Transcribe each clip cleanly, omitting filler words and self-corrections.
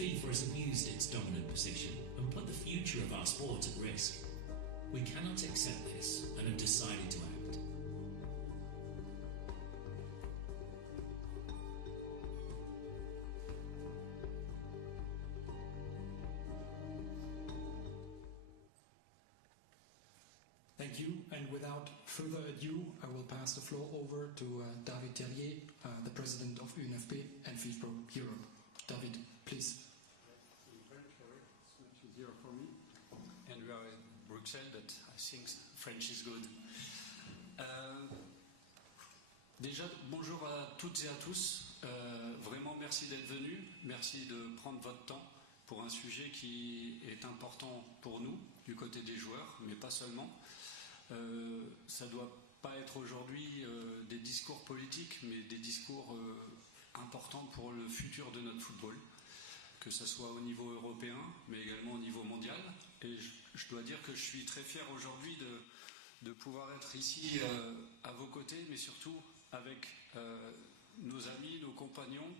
FIFA has abused its dominant position and put the future of our sport at risk. We cannot accept this and have decided to act. Thank you, and without further ado, I will pass the floor over to David Terrier, the president of UNFP and FIFPRO Europe. David, please. In French, it's much easier for me. And we are in Bruxelles, but I think French is good. Déjà, bonjour à toutes et à tous. Vraiment, merci d'être venus. Merci de prendre votre temps pour un sujet qui est important pour nous, du côté des joueurs, mais pas seulement. Ça ne doit pas être aujourd'hui des discours politiques, mais des discours importants pour le futur de notre football, que ce soit au niveau européen, mais également au niveau mondial. Et je dois dire que je suis très fier aujourd'hui de pouvoir être ici à vos côtés, mais surtout avec nos amis, nos compagnons,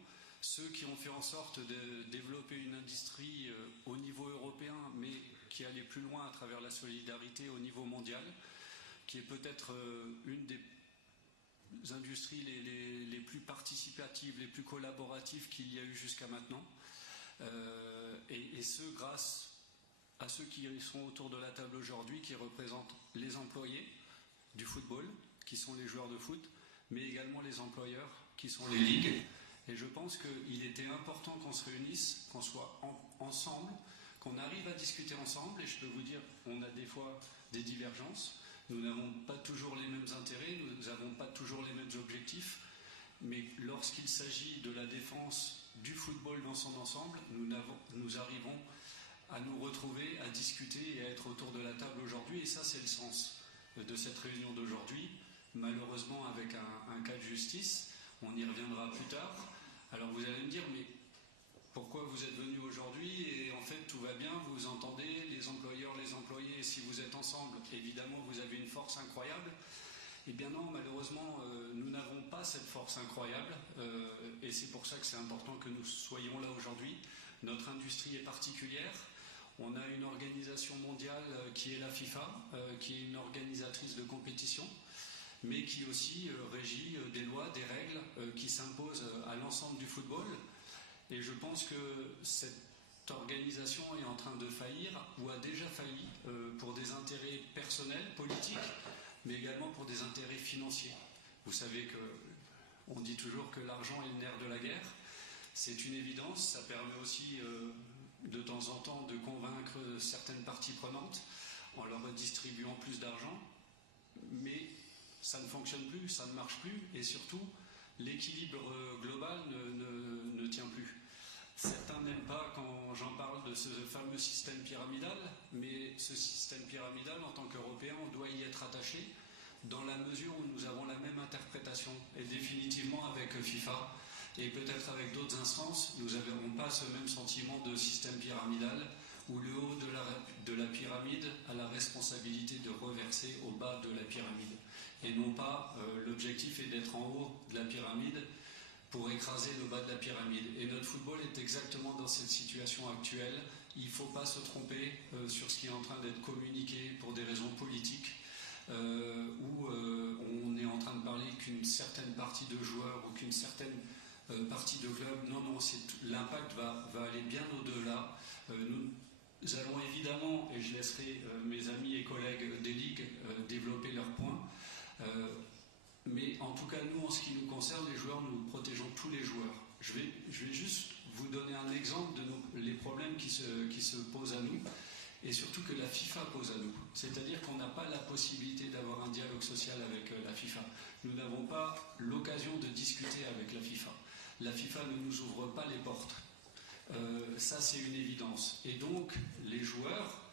ceux qui ont fait en sorte de développer une industrie au niveau européen, mais qui allait plus loin à travers la solidarité au niveau mondial, qui est peut-être une des industries les plus participatives, les plus collaboratives qu'il y a eu jusqu'à maintenant. Et ce, grâce à ceux qui sont autour de la table aujourd'hui, qui représentent les employés du football, qui sont les joueurs de foot, mais également les employeurs, qui sont les ligues. Et je pense qu'il était important qu'on se réunisse, qu'on soit ensemble, qu'on arrive à discuter ensemble. Et je peux vous dire, on a des fois des divergences. Nous n'avons pas toujours les mêmes intérêts, nous n'avons pas toujours les mêmes objectifs. Mais lorsqu'il s'agit de la défense du football dans son ensemble, nous arrivons à nous retrouver, à discuter et à être autour de la table aujourd'hui. Et ça, c'est le sens de cette réunion d'aujourd'hui. Malheureusement, avec un cas de justice, on y reviendra plus tard. Alors vous allez me dire, mais pourquoi vous êtes venus aujourd'hui et en fait tout va bien, vous entendez les employeurs, les employés, et si vous êtes ensemble, évidemment vous avez une force incroyable. Eh bien non, malheureusement, nous n'avons pas cette force incroyable et c'est pour ça que c'est important que nous soyons là aujourd'hui. Notre industrie est particulière. On a une organisation mondiale qui est la FIFA, qui est une organisatrice de compétition, mais qui aussi régit des lois, des règles qui s'imposent à l'ensemble du football. Et je pense que cette organisation est en train de faillir ou a déjà failli pour des intérêts personnels, politiques, mais également pour des intérêts financiers. Vous savez qu'on dit toujours que l'argent est le nerf de la guerre. C'est une évidence, ça permet aussi de temps en temps de convaincre certaines parties prenantes en leur distribuant plus d'argent, mais ça ne fonctionne plus, ça ne marche plus, et surtout, l'équilibre global ne tient plus. Certains n'aiment pas quand j'en parle de ce fameux système pyramidal, mais ce système pyramidal, en tant qu'Européens, on doit y être attaché dans la mesure où nous avons la même interprétation. Et définitivement avec FIFA, et peut-être avec d'autres instances, nous n'avons pas ce même sentiment de système pyramidal où le haut de la pyramide a la responsabilité de reverser au bas de la pyramide. Et non pas, l'objectif est d'être en haut de la pyramide pour écraser le bas de la pyramide. Et notre football est exactement dans cette situation actuelle. Il ne faut pas se tromper sur ce qui est en train d'être communiqué pour des raisons politiques, où on est en train de parler qu'une certaine partie de joueurs ou qu'une certaine partie de clubs. Non, non, l'impact va aller bien au-delà. Nous allons évidemment, et je laisserai mes amis et collègues des ligues développer leurs points, mais en tout cas, nous, en ce qui nous concerne, les joueurs, nous protégeons tous les joueurs. Je vais juste vous donner un exemple de les problèmes qui se posent à nous, et surtout que la FIFA pose à nous. C'est-à-dire qu'on n'a pas la possibilité d'avoir un dialogue social avec la FIFA. Nous n'avons pas l'occasion de discuter avec la FIFA. La FIFA ne nous ouvre pas les portes. Ça, c'est une évidence. Et donc, les joueurs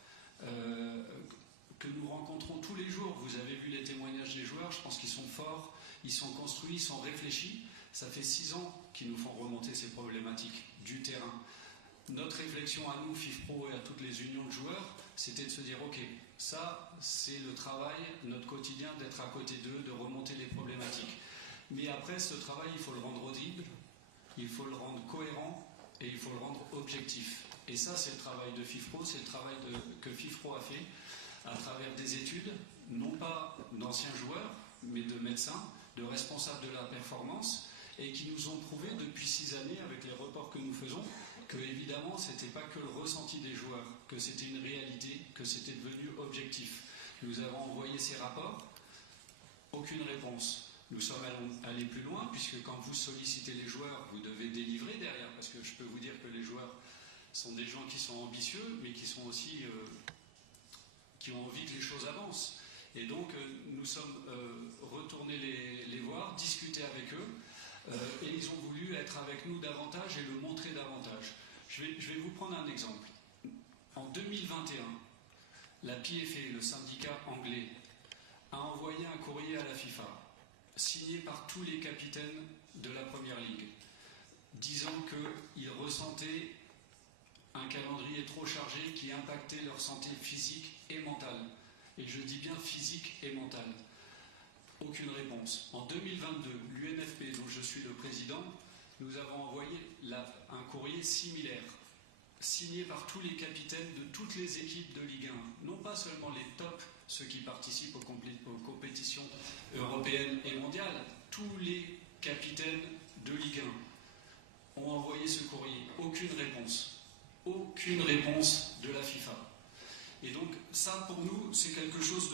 que nous rencontrons tous les jours, vous avez vu les témoignages des joueurs, je pense qu'ils sont forts, ils sont construits, ils sont réfléchis. Ça fait 6 ans qu'ils nous font remonter ces problématiques du terrain. Notre réflexion à nous, FIFPRO, et à toutes les unions de joueurs, c'était de se dire, ok, ça, c'est le travail, notre quotidien, d'être à côté d'eux, de remonter les problématiques. Mais après, ce travail, il faut le rendre audible, il faut le rendre cohérent, et il faut le rendre objectif. Et ça, c'est le travail de FIFPRO, c'est le travail que FIFPRO a fait à travers des études, non pas d'anciens joueurs, mais de médecins, de responsables de la performance, et qui nous ont prouvé depuis 6 années, avec les reports que nous faisons, que évidemment, ce n'était pas que le ressenti des joueurs, que c'était une réalité, que c'était devenu objectif. Nous avons envoyé ces rapports, aucune réponse. Nous sommes allés plus loin, puisque quand vous sollicitez les joueurs, vous devez délivrer derrière, parce que je peux vous dire que les joueurs sont des gens qui sont ambitieux, mais qui sont aussi qui ont envie que les choses avancent. Et donc, nous sommes retournés les voir, discuter avec eux, et ils ont voulu être avec nous davantage et le montrer davantage. Je vais vous prendre un exemple. En 2021, la PFA, le syndicat anglais, a envoyé un courrier à la FIFA, signé par tous les capitaines de la Première Ligue, disant qu'ils ressentaient un calendrier trop chargé qui impactait leur santé physique et mentale. Et je dis bien physique et mentale. Aucune réponse. En 2022, l'UNFP, dont je suis le président, nous avons envoyé un courrier similaire, signé par tous les capitaines de toutes les équipes de Ligue 1. Non pas seulement les tops, ceux qui participent aux compétitions européennes et mondiales, tous les capitaines de Ligue 1 ont envoyé ce courrier. Aucune réponse. Aucune réponse de la FIFA. Et donc ça, pour nous, c'est quelque chose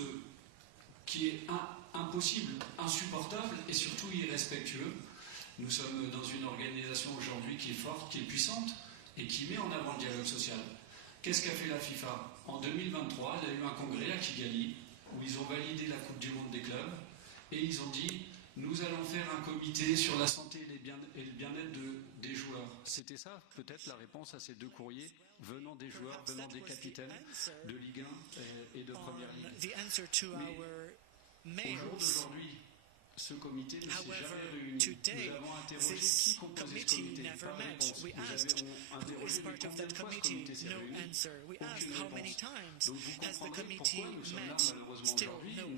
qui est impossible, insupportable et surtout irrespectueux. Nous sommes dans une organisation aujourd'hui qui est forte, qui est puissante et qui met en avant le dialogue social. Qu'est-ce qu'a fait la FIFA? En 2023, il y a eu un congrès à Kigali où ils ont validé la Coupe du Monde des clubs et ils ont dit « Nous allons faire un comité sur la santé et le bien-être des joueurs ». C'était ça, peut-être, la réponse à ces deux courriers venant des joueurs, venant des capitaines de Ligue 1 et de Première Ligue. Mais au jour d'aujourd'hui, ce comité ne s'est jamais réuni. Nous avons interrogé qui composait ce comité. Pas de réponse. Nous avons interrogé combien de fois ce comité s'est réuni. Aucune réponse. Donc vous comprendrez pourquoi nous sommes là malheureusement aujourd'hui. Nous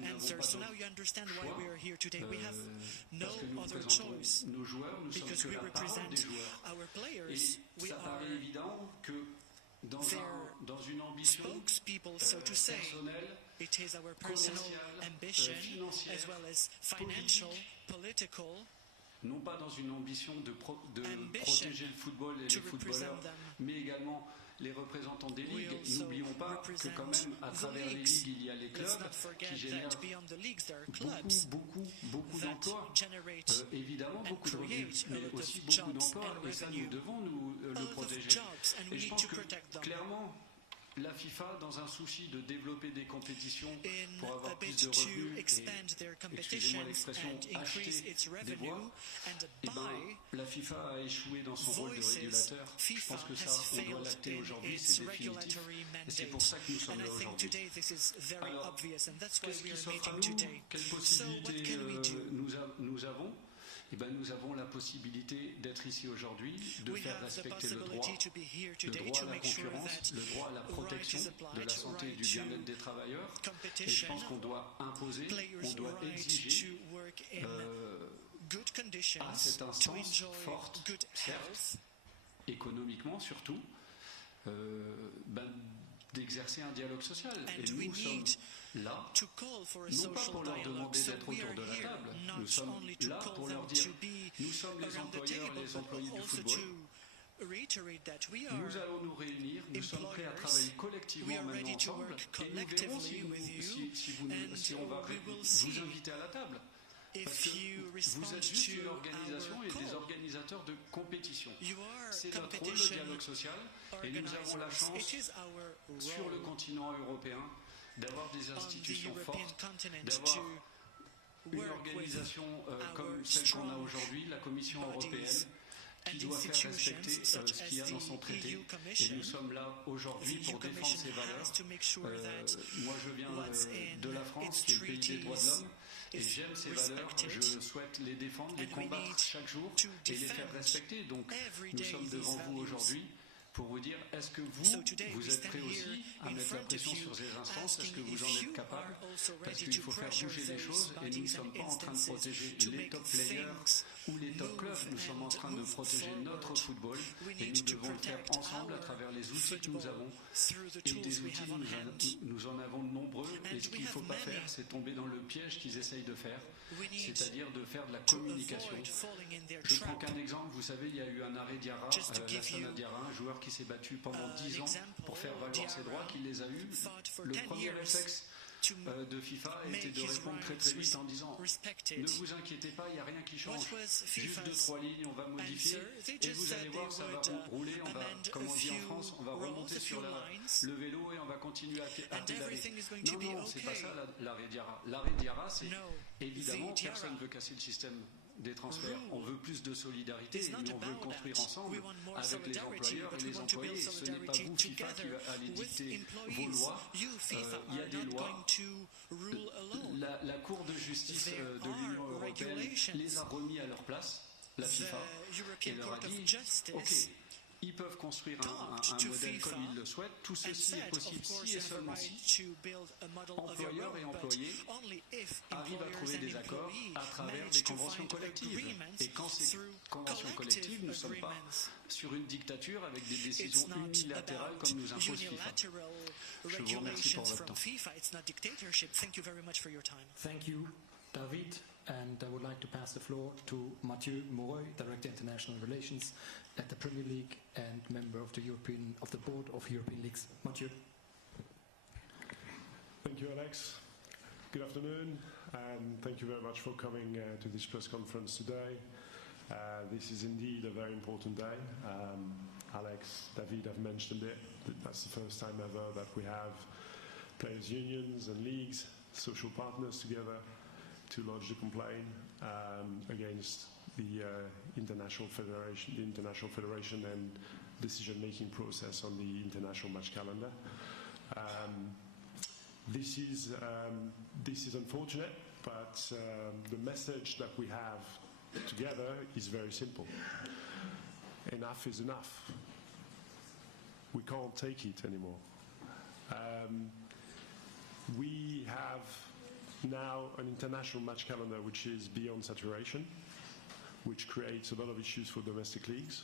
n'avons pas d'autre choix. Parce que nous représentons nos joueurs, nous sommes que la parole des joueurs. Et ça paraît évident que dans une ambition personnelle, it is our personal ambition as well as financial, political, non pas dans une ambition de protéger le football et les footballeurs, mais également les représentants des ligues. N'oublions pas que quand même, à travers les ligues, il y a les clubs qui génèrent beaucoup d'emplois, évidemment beaucoup de revenus, mais aussi beaucoup d'emplois, et ça nous devons le protéger. Et je pense que clairement, la FIFA, dans un souci de développer des compétitions pour avoir plus de revenus et, excusez-moi l'expression, acheter des voix, et la FIFA a échoué dans son rôle de régulateur. Je pense que ça, on doit l'acter aujourd'hui, c'est définitif. Et c'est pour ça que nous sommes là aujourd'hui. Alors, qu'est-ce qui s'offre à nous? Quelles possibilités nous avons? Eh bien, nous avons la possibilité d'être ici aujourd'hui, de faire respecter le droit à la concurrence, le droit à la protection de la santé et du bien-être des travailleurs. Et je pense qu'on doit imposer, on doit exiger à cette instance forte, certes, économiquement surtout, d'exercer un dialogue social. Et nous sommes là, non pas pour leur demander d'être autour de la table, nous sommes là pour leur dire, nous sommes les employeurs, les employés du football, nous allons nous réunir, nous sommes prêts à travailler collectivement maintenant ensemble, et nous verrons si on va vous inviter à la table. Parce que vous êtes juste une organisation et des organisateurs de compétition. C'est notre rôle, le dialogue social, et nous avons la chance, sur le continent européen, d'avoir des institutions fortes, d'avoir une organisation comme celle qu'on a aujourd'hui, la Commission européenne, qui doit faire respecter ce qu'il y a dans son traité. Et nous sommes là aujourd'hui pour défendre ces valeurs. Moi, je viens de la France, qui est le pays des droits de l'homme. Et j'aime ces valeurs, je souhaite les défendre, les combattre chaque jour et les faire respecter. Donc nous sommes devant vous aujourd'hui pour vous dire, est-ce que vous êtes prêts aussi à mettre la pression sur ces instances? Est-ce que vous en êtes capable? Parce qu'il faut faire bouger les choses et nous ne sommes pas en train de protéger les top players ou les top clubs, nous sommes en train de protéger notre football et nous devons le faire ensemble à travers les outils que nous avons. Et des outils, nous en avons de nombreux. Et ce qu'il ne faut pas faire, c'est tomber dans le piège qu'ils essayent de faire, c'est-à-dire de faire de la communication. Je prends qu'un exemple. Vous savez, il y a eu un arrêt Diarra, Lassana Diarra, un joueur qui s'est battu pendant 10 ans pour faire valoir ses droits, qui les a eus. Le premier réflexe de FIFA était de répondre très très vite en disant ne vous inquiétez pas, il n'y a rien qui change, juste 2-3 lignes, on va modifier et vous allez voir, ça va rouler, on va, comme on dit en France, on va remonter sur le vélo et on va continuer à pédaler. Non, c'est pas ça l'arrêt Diarra. L'arrêt Diarra, c'est évidemment, personne ne veut casser le système des transferts. On veut plus de solidarité et on veut construire ensemble avec les employeurs et les employés. Ce n'est pas vous, FIFA, qui va aller dicter vos lois. Il y a des lois. La Cour de justice de l'Union européenne les a remis à leur place, la FIFA, et leur a dit ok, ils peuvent construire un modèle comme ils le souhaitent. Tout ceci est possible si et seulement si employeurs et employés arrivent à trouver des accords à travers des conventions collectives. Et quand ces conventions collectives, nous ne sommes pas sur une dictature avec des décisions unilatérales comme nous impose FIFA. Je vous remercie pour votre temps. Thank you, David. And I would like to pass the floor to Mathieu Moreuil, Director International Relations at the Premier League and member of the Board of European Leagues. Mathieu. Thank you, Alex. Good afternoon, and thank you very much for coming to this press conference today. This is indeed a very important day. Alex, David have mentioned it. That's the first time ever that we have players' unions and leagues, social partners together to lodge the complaint against the international federation and decision-making process on the international match calendar. This is unfortunate, but the message that we have together is very simple. Enough is enough. We can't take it anymore. We have now an international match calendar which is beyond saturation, which creates a lot of issues for domestic leagues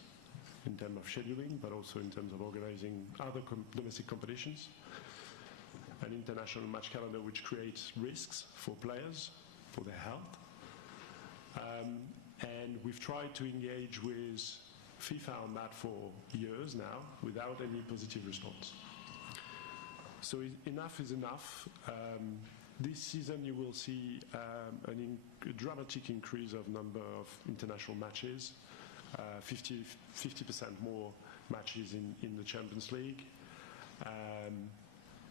in terms of scheduling, but also in terms of organizing other domestic competitions. An international match calendar which creates risks for players, for their health. And we've tried to engage with FIFA on that for years now without any positive response. So enough is enough. This season you will see a dramatic increase of number of international matches, 50% more matches in the Champions League.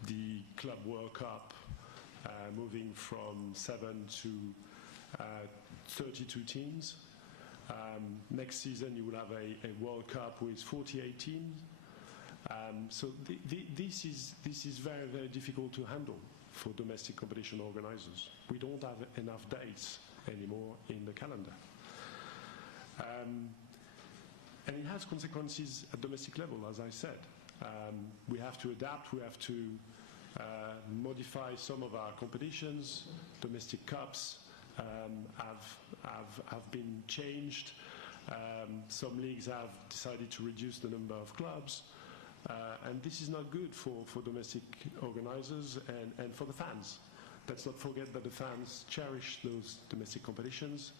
The Club World Cup moving from 7 to 32 teams. Next season you will have a World Cup with 48 teams. So this is very, very difficult to handle for domestic competition organizers. We don't have enough dates anymore in the calendar. And it has consequences at domestic level, as I said. We have to adapt, we have to modify some of our competitions. Domestic cups have been changed. Some leagues have decided to reduce the number of clubs. And this is not good for domestic organizers and for the fans. Let's not forget that the fans cherish those domestic competitions.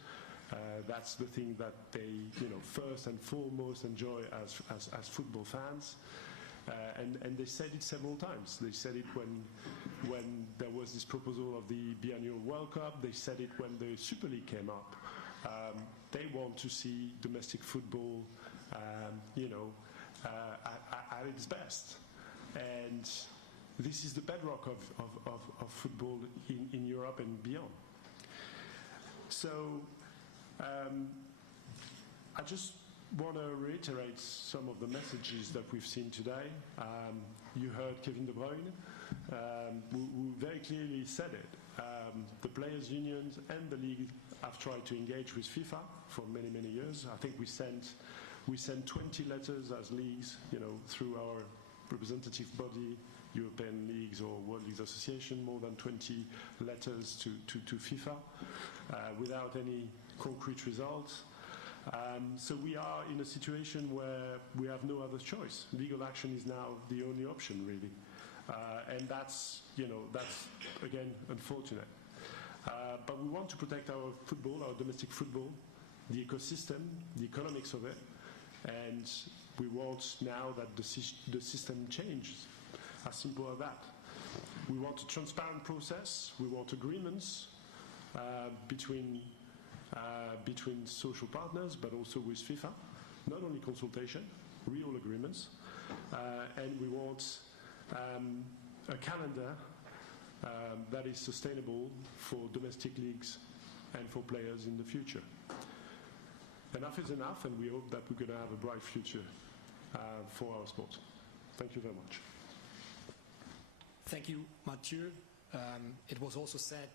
That's the thing that they, first and foremost enjoy as football fans. And they said it several times. They said it when there was this proposal of the biannual World Cup. They said it when the Super League came up. They want to see domestic football, at its best. And this is the bedrock of football in Europe and beyond. So I just want to reiterate some of the messages that we've seen today. You heard Kevin De Bruyne, who very clearly said it. The players' unions and the league have tried to engage with FIFA for many, many years. I think we sent 20 letters as leagues, through our representative body, European Leagues or World Leagues Association, more than 20 letters to FIFA without any concrete results. So we are in a situation where we have no other choice. Legal action is now the only option, really. And that's again, unfortunate. But we want to protect our football, our domestic football, the ecosystem, the economics of it, and we want now that the system changes. As simple as that. We want a transparent process. We want agreements between social partners, but also with FIFA. Not only consultation, real agreements, and we want a calendar that is sustainable for domestic leagues and for players in the future. Enough is enough, and we hope that we're going to have a bright future for our sport. Thank you very much. Thank you, Mathieu. It was also said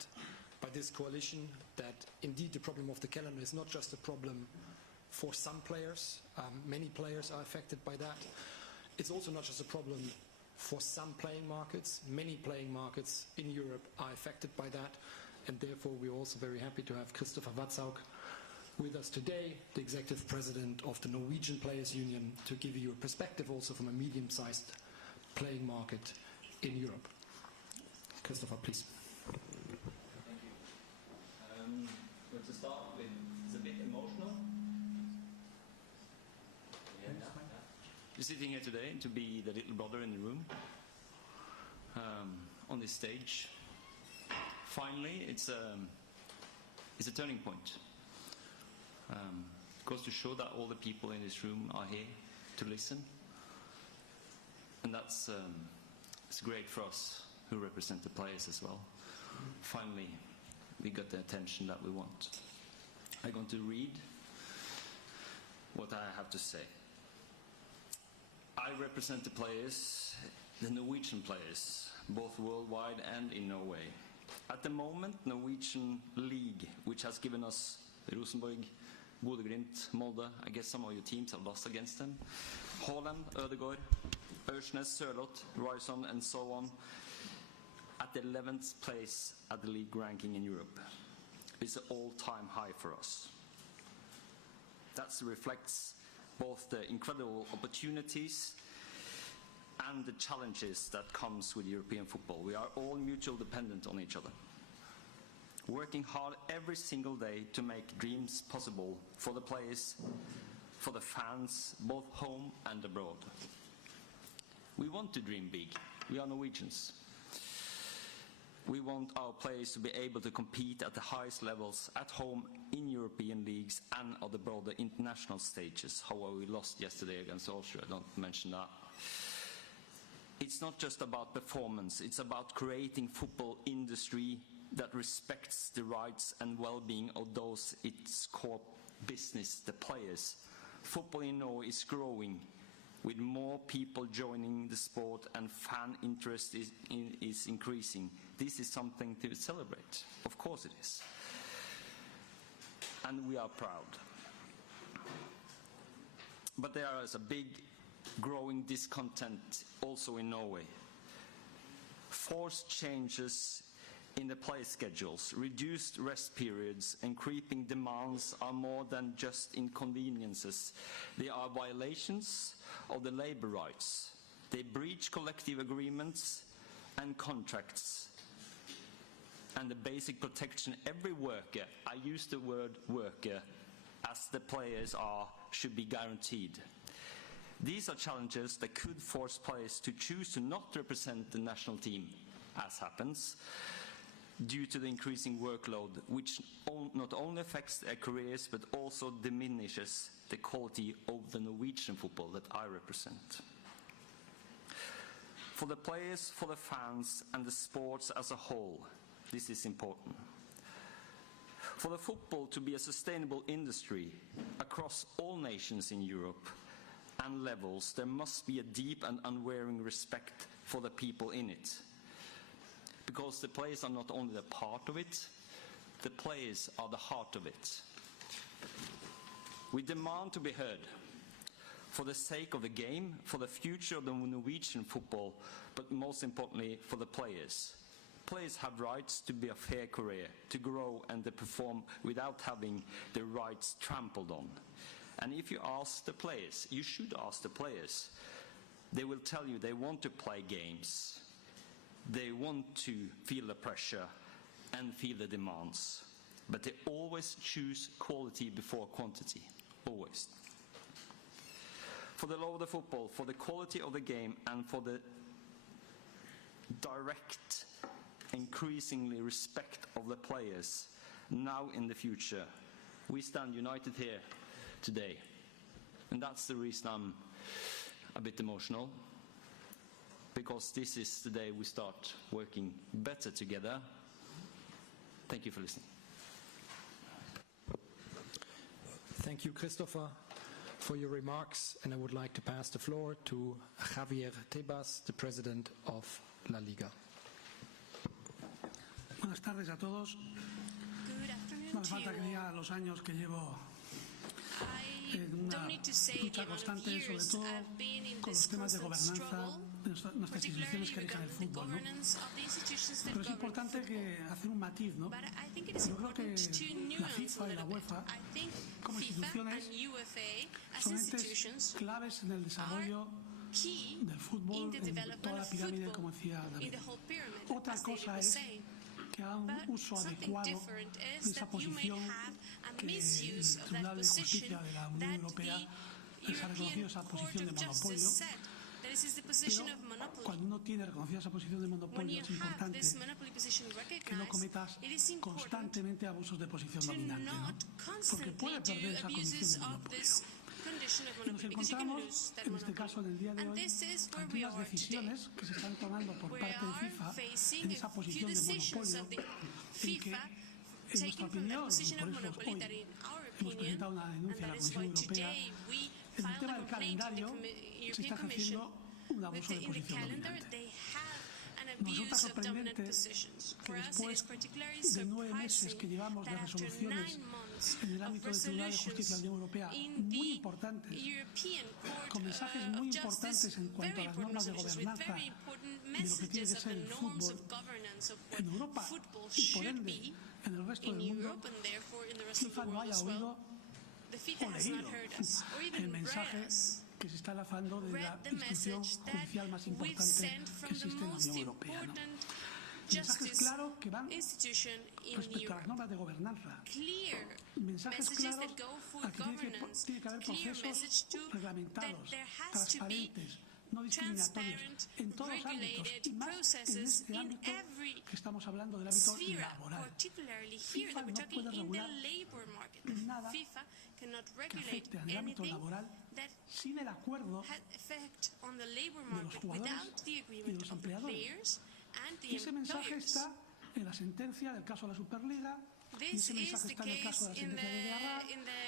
by this coalition that indeed the problem of the calendar is not just a problem for some players. Many players are affected by that. It's also not just a problem for some playing markets. Many playing markets in Europe are affected by that, and therefore we're also very happy to have Christopher Watzauk with us today, the Executive President of the Norwegian Players Union, to give you a perspective also from a medium-sized playing market in Europe. Christopher, please. Thank you. But to start with, it's a bit emotional. You're sitting here today to be the little brother in the room on this stage. Finally, it's a turning point. Goes to show that all the people in this room are here to listen, and that's it's great for us who represent the players as well. Finally, we got the attention that we want. I'm going to read what I have to say. I represent the players, the Norwegian players, both worldwide and in Norway. At the moment, Norwegian League, which has given us Rosenborg, Bodø/Glimt, Molde, I guess some of your teams have lost against them, Haaland, Ødegaard, Ørsnes, Sørloth, Ryerson, and so on, at the 11th place at the league ranking in Europe. It's an all-time high for us. That reflects both the incredible opportunities and the challenges that comes with European football. We are all mutually dependent on each other, working hard every single day to make dreams possible for the players, for the fans, both home and abroad. We want to dream big. We are Norwegians. We want our players to be able to compete at the highest levels at home in European leagues and on the broader international stages. However, we lost yesterday against Austria, don't mention that. It's not just about performance, it's about creating football industry that respects the rights and well-being of those its core business, the players. Football in Norway is growing, with more people joining the sport and fan interest is increasing. This is something to celebrate. Of course it is. And we are proud. But there is a big growing discontent also in Norway. Forced changes in the play schedules, reduced rest periods, and creeping demands are more than just inconveniences. They are violations of the labor rights. They breach collective agreements and contracts. And the basic protection every worker, I use the word worker, as the players are, should be guaranteed. These are challenges that could force players to choose to not represent the national team, as happens, due to the increasing workload, which not only affects their careers but also diminishes the quality of the Norwegian football that I represent. For the players, for the fans, and the sports as a whole, this is important. For the football to be a sustainable industry across all nations in Europe and levels, there must be a deep and unwavering respect for the people in it. Because the players are not only a part of it, the players are the heart of it. We demand to be heard for the sake of the game, for the future of the Norwegian football, but most importantly for the players. Players have rights to be a fair career, to grow and to perform without having their rights trampled on. And if you ask the players, you should ask the players, they will tell you they want to play games. They want to feel the pressure and feel the demands. But they always choose quality before quantity. Always. For the love of the football, for the quality of the game, and for the direct, increasingly respect of the players, now in the future, we stand united here today. And that's the reason I'm a bit emotional, because this is the day we start working better together. Thank you for listening. Thank you, Christopher, for your remarks, and I would like to pass the floor to Javier Tebas, the president of LaLiga. Buenas tardes a todos. Good afternoon No hace to falta que you. diga los años que llevo I en una don't need to say the lucha amount of constante, sobre years todo I've been in con this los temas de constant gobernanza struggle, de nuestras instituciones particularly que rigen el regarding the fútbol, ¿no? governance of the institutions that Pero es govern importante football. que hacer un matiz, ¿no? But I think it is Yo creo que important to la nuance a FIFA y la little bit. UEFA, I think como FIFA instituciones, and UFA as son entes institutions claves en el desarrollo key del fútbol, in the en development toda la of pirámide, football, como decía in David. the whole pyramid, Otra as David cosa was es saying. que haga un But uso something adecuado different de is esa that you may posición have a que el misuse of that Tribunal de position Justicia de la Unión that Europea the les ha reconocido European esa Court posición de of Justice monopolio. said that this is the position Pero of monopoly. cuando uno tiene reconocida esa posición de When monopolio you es have importante this monopoly position que no recognized, cometas it is important constantemente abusos de posición to dominante, ¿no? not Porque constantly puede perder do esa condición abuses de of monopolio. this condition of Y nos monopoly, because you can encontramos, lose that en este caso, en el día de monopoly. And hoy, this is where ante we unas are today. decisiones que se están tomando por We parte de are FIFA facing en esa a few posición de decisions monopolio of the en que, FIFA en nuestra taking from that opinión, position y por of eso monopoly hoy that in our hemos opinion, presentado una and denuncia a la that is why Comisión Europea, today we en el filed tema a del complaint in the calendario se European está Commission. ejerciendo un abuso de In the posición calendar dominante. they have an Nos resulta abuse of dominant sorprendente positions. que For us it is después particularly de 9 meses surprising que llevamos de that after resoluciones 9 months en el of ámbito del Tribunal de Justicia de la Unión Europea in muy the importantes, European Court con mensajes of muy Justice, importantes en cuanto a very las important normas de resolutions with gobernanza very important de lo que tiene messages que of ser the el norms fútbol of governance of what en Europa football y por should ende be en el resto in del mundo. Europe and therefore in the rest of the FIFA no world haya as well. oído The FIFA o has not leído heard us or el even read mensaje us. que se está lanzando de la Read the institución message that judicial más we've importante sent que from the existe en la most Unión Europea, ¿no? important Mensajes justice claros que van institution in respecto a las Europe. normas de gobernanza. Clear Mensajes messages claros that go for a que governance. tiene que haber Clear procesos message to that reglamentados, there has to be transparentes, no discriminatorios, transparent, en todos los ámbitos regulated y más en processes este in ámbito every que estamos hablando del ámbito sphere, laboral. particularly here FIFA that we're no talking puede in the regular labor market. nada FIFA cannot que regulate afecte al ámbito anything laboral that sin el acuerdo has effect on the labor de los market jugadores without the y de agreement los of the empleadores. players and Y the ese mensaje employers. está en la sentencia del caso de la Superliga, y This ese is mensaje the está en el caso case de la in sentencia de Diarra,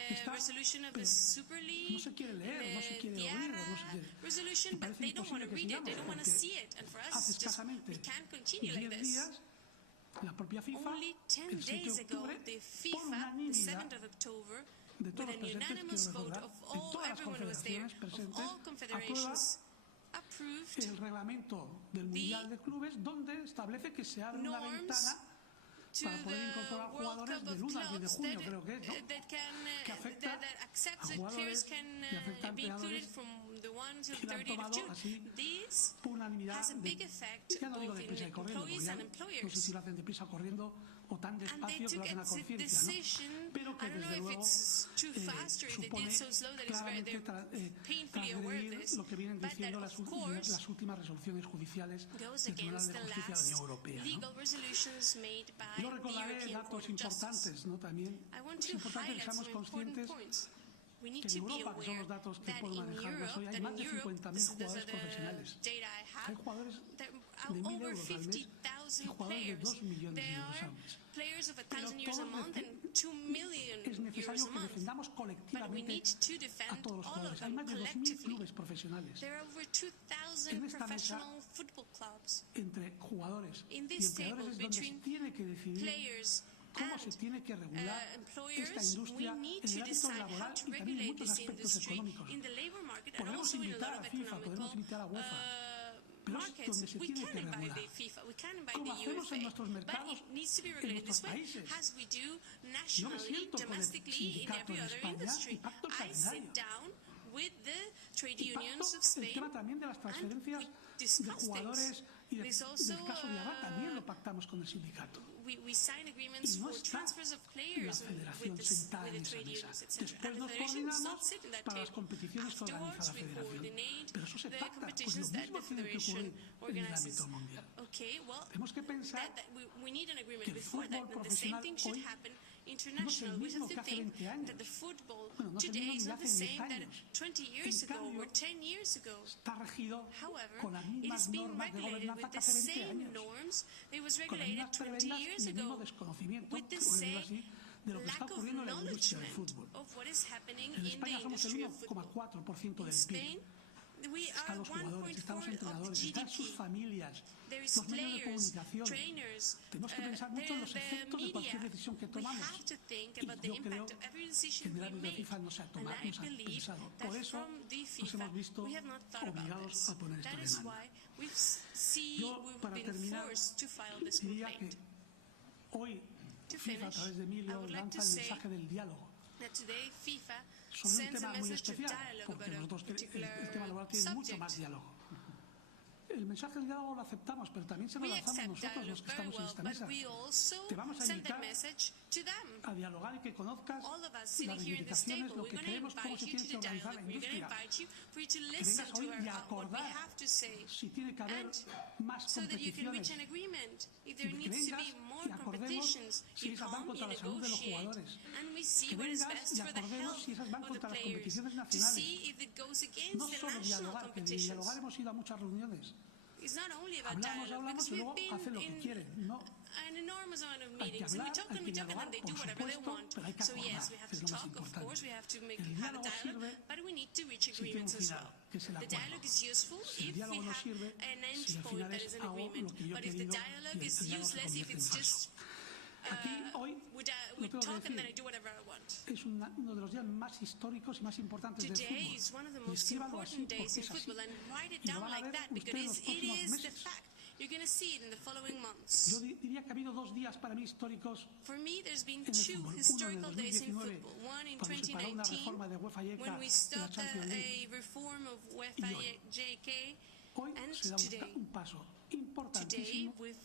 the está, resolution of the pero Super no League, se quiere leer, no se in quiere the oír, no se Diarra quiere. resolution, Me but parece they don't want to imposible que read it, sigamos, they don't want to porque see it, and for us, hace it's just, we escasamente can't continue like 10 this. días la propia FIFA, Only 10 el 7 days de ago, octubre, the por FIFA, the unanimidad 7th of October, de with todos los an presentes, unanimous quiero vote recordar, of de all, todas las everyone was there, confederaciones of presentes, all aprueba confederations, approved el reglamento del Mundial de Clubes, donde establece que se abre una norms ventana to para poder the incorporar World jugadores Cup del of 1 al 10 de clubs junio, creo que es, ¿no? Que afecta that accepts a that players jugadores can y afecta a be included empleadores from the 1 till que la han 30th of tomado June. así This por unanimidad. has a big effect Ya no digo both in deprisa y corriendo, porque employees ya and no sé employers. si lo hacen deprisa corriendo o tan And they despacio que took lo hacen a a conciencia, decision, ¿no? Pero que I don't know desde if luego it's too fast or if they did supone so slow that it's very, claramente they're painfully aware of transgredir this, lo que vienen but that diciendo of course las últimas resoluciones judiciales goes del Tribunal against de the Justicia de la last Unión Europea, ¿no? legal resolutions made by Yo the recordaré European datos Court of Justice. importantes, ¿no? También I want es to importante que highlight seamos some important conscientes points. We need que en to be Europa, que son aware los datos que that puedo in manejar más Europe, hoy, hay that más in de Europe, 50.000 those are jugadores the profesionales. data I Hay have, jugadores there de are 1.000 over euros al mes 50,000 y jugadores de players. 2 millones de There euros are al mes. players of Pero 1,000 euros a todos month and 2 million es euros necesario a que month. defendamos But we colectivamente need to a defend todos los all of jugadores. Hay them más de 2.000 collectively. clubes profesionales. There are over 2,000 En esta mesa, professional football clubs. Entre jugadores In y this table, empleadores es donde se between tiene que decidir players cómo and se tiene que regular esta employers, industria we need en to el ámbito decide how laboral to y también en regulate muchos this aspectos industry económicos. in the labor market and Podemos also in a invitar lot a of FIFA, podemos economical invitar a UEFA, Pero es markets, donde se we tiene can que invite regular. the FIFA, we can invite Como the hacemos en UEFA, nuestros but mercados, it needs to be en regulated this nuestros way, países. as we do Yo me nationally, siento con el domestically, in sindicato every en other España industry. y pacto el I sit calendario. down with the trade Y unions pacto of el Spain, tema también de las transferencias we de discuss jugadores things. y There's also, del caso de Abad también lo pactamos con el sindicato. we sign agreements Y no for está transfers of la players federación with sentada the en esa trade mesa. unions, etc. Después And the nos federation does not coordinamos sit in that para las table. competiciones que organiza Afterwards, la we federación. coordinate Pero eso se the pacta, pues competitions lo that mismo the tiene que federation ocurrir en el organizes. ámbito mundial. Okay, well, Tenemos que pensar we need an agreement que el before that, fútbol and the same profesional thing should hoy happen no es el international. We mismo have que to hace think 20 años. that the football Bueno, no es el today mismo is ni not the hace 10 same that años. 20 years En ago cambio, or 10 years ago. Está regido However, con las it mismas is being normas de regulated gobernanza with que the hace 20 same años. norms that was Con las regulated mismas 20 prebendas years y el mismo ago, desconocimiento, with the por decirlo same así, de lo que está lack of ocurriendo en la industria del acknowledgement fútbol. of what is happening En in the España somos el industry of football. 1,4% In del Spain, PIB. we Están are los jugadores, están los 1.4 of the entrenadores, están sus GDP. familias, There is los medios de players, comunicación. trainers, Tenemos que pensar mucho en los the efectos de cualquier media. decisión que We tomamos. have to think Y about the yo creo impact of every que decision en el we ámbito de make. FIFA no se ha And tomado, I no se ha believe pensado. that Por eso from the nos FIFA, hemos visto we have not thought about obligados this. a poner esta That is demanda. why we've Yo, para been terminar, forced to file this diría que complaint. hoy To FIFA a finish, través de I Emilio would like lanza to el say mensaje del diálogo that today FIFA sobre un sends a tema muy message of especial, dialogue porque about a nosotros el particular tema laboral tiene mucho más subject. diálogo. El mensaje del diálogo lo aceptamos, pero también se lo We lanzamos accept nosotros dialogue los que very estamos en well, esta but mesa. we also Te vamos a send that invitar message to them. a dialogar y que conozcas All of us las sitting here in this reivindicaciones, table, lo we're que going to queremos, cómo invite se you tiene to que the organizar dialogue. la We're going to industria. invite you for you to Que listen vengas to hoy y what we acordar have to say, si tiene que haber and más so that you can reach competiciones an agreement. If y there que needs to vengas be more y acordemos competitions, si you esas van come, you contra la salud de los negotiate, jugadores. and we see Que what is vengas best y for the acordemos health si esas van of the contra las players, competiciones to nacionales. see if it goes against No the solo national dialogar, que de competitions. dialogar hemos ido a muchas reuniones. It's not only about Hablamos, dialogue, hablamos because y we've luego been hacen lo que in quieren. No, an enormous amount of hay que meetings, and we hablar, talk hay and que we talk, and dialogar, then they por do whatever they supuesto, want. pero hay que So yes, acordar, we have es to lo más talk, of importante. course, we have to El have a diálogo dialogue, sirve but we need to reach si tiene un agreements as final, well. que es el The acuerdo. dialogue is useful Si el if we diálogo no have sirve, an si end al point final that es is an hago agreement. lo que yo he But if the querido dialogue y is el diálogo se useless, if convierte en it's falso. just Aquí hoy we lo tengo que talk and then I decir, do whatever I want. es uno de los días más históricos y más importantes del Today fútbol. is one of the Y most escríbanlo así important porque days in es así. football, and write it Y lo down van a like ver that ustedes because los it próximos is the meses. fact. You're going to see it in the following months. Yo diría que ha habido dos días para mí históricos For me, there's been en el two fútbol. Uno en el historical days in 2019, football. One in cuando se paró una 2019, reforma de UEFA y ECA when we de la stopped Champions League. a reform of Y UEFA hoy. JK, Hoy and se da today. un paso Today, importantísimo we've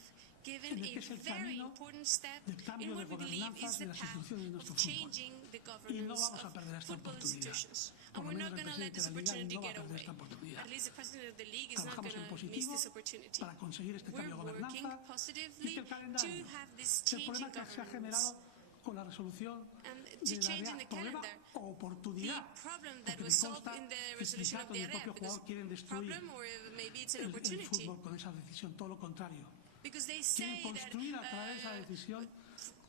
given en el a que es el very camino important step del cambio in de what we believe is gobernanzas de the las path instituciones de of nuestro fútbol. changing the Y no governance vamos a of perder esta football oportunidad. institutions. Por And lo we're menos not el going to let presidente this de la Liga opportunity no va a get perder away. esta oportunidad. At least the president of the league is not Trabajamos going en to miss positivo this opportunity. para conseguir este cambio We're de working gobernanza y positively que el to calendario, have this el change in problema que se ha governance. generado con la resolución And de to la change in REA, the problema calendar. o The oportunidad, problem that porque me was solved consta in the que el resolution of sindicato the y el area, propio because jugador quieren destruir problem or maybe it's an el opportunity. fútbol con esa decisión, todo lo contrario. Because they Quieren say construir a través de esa that decisión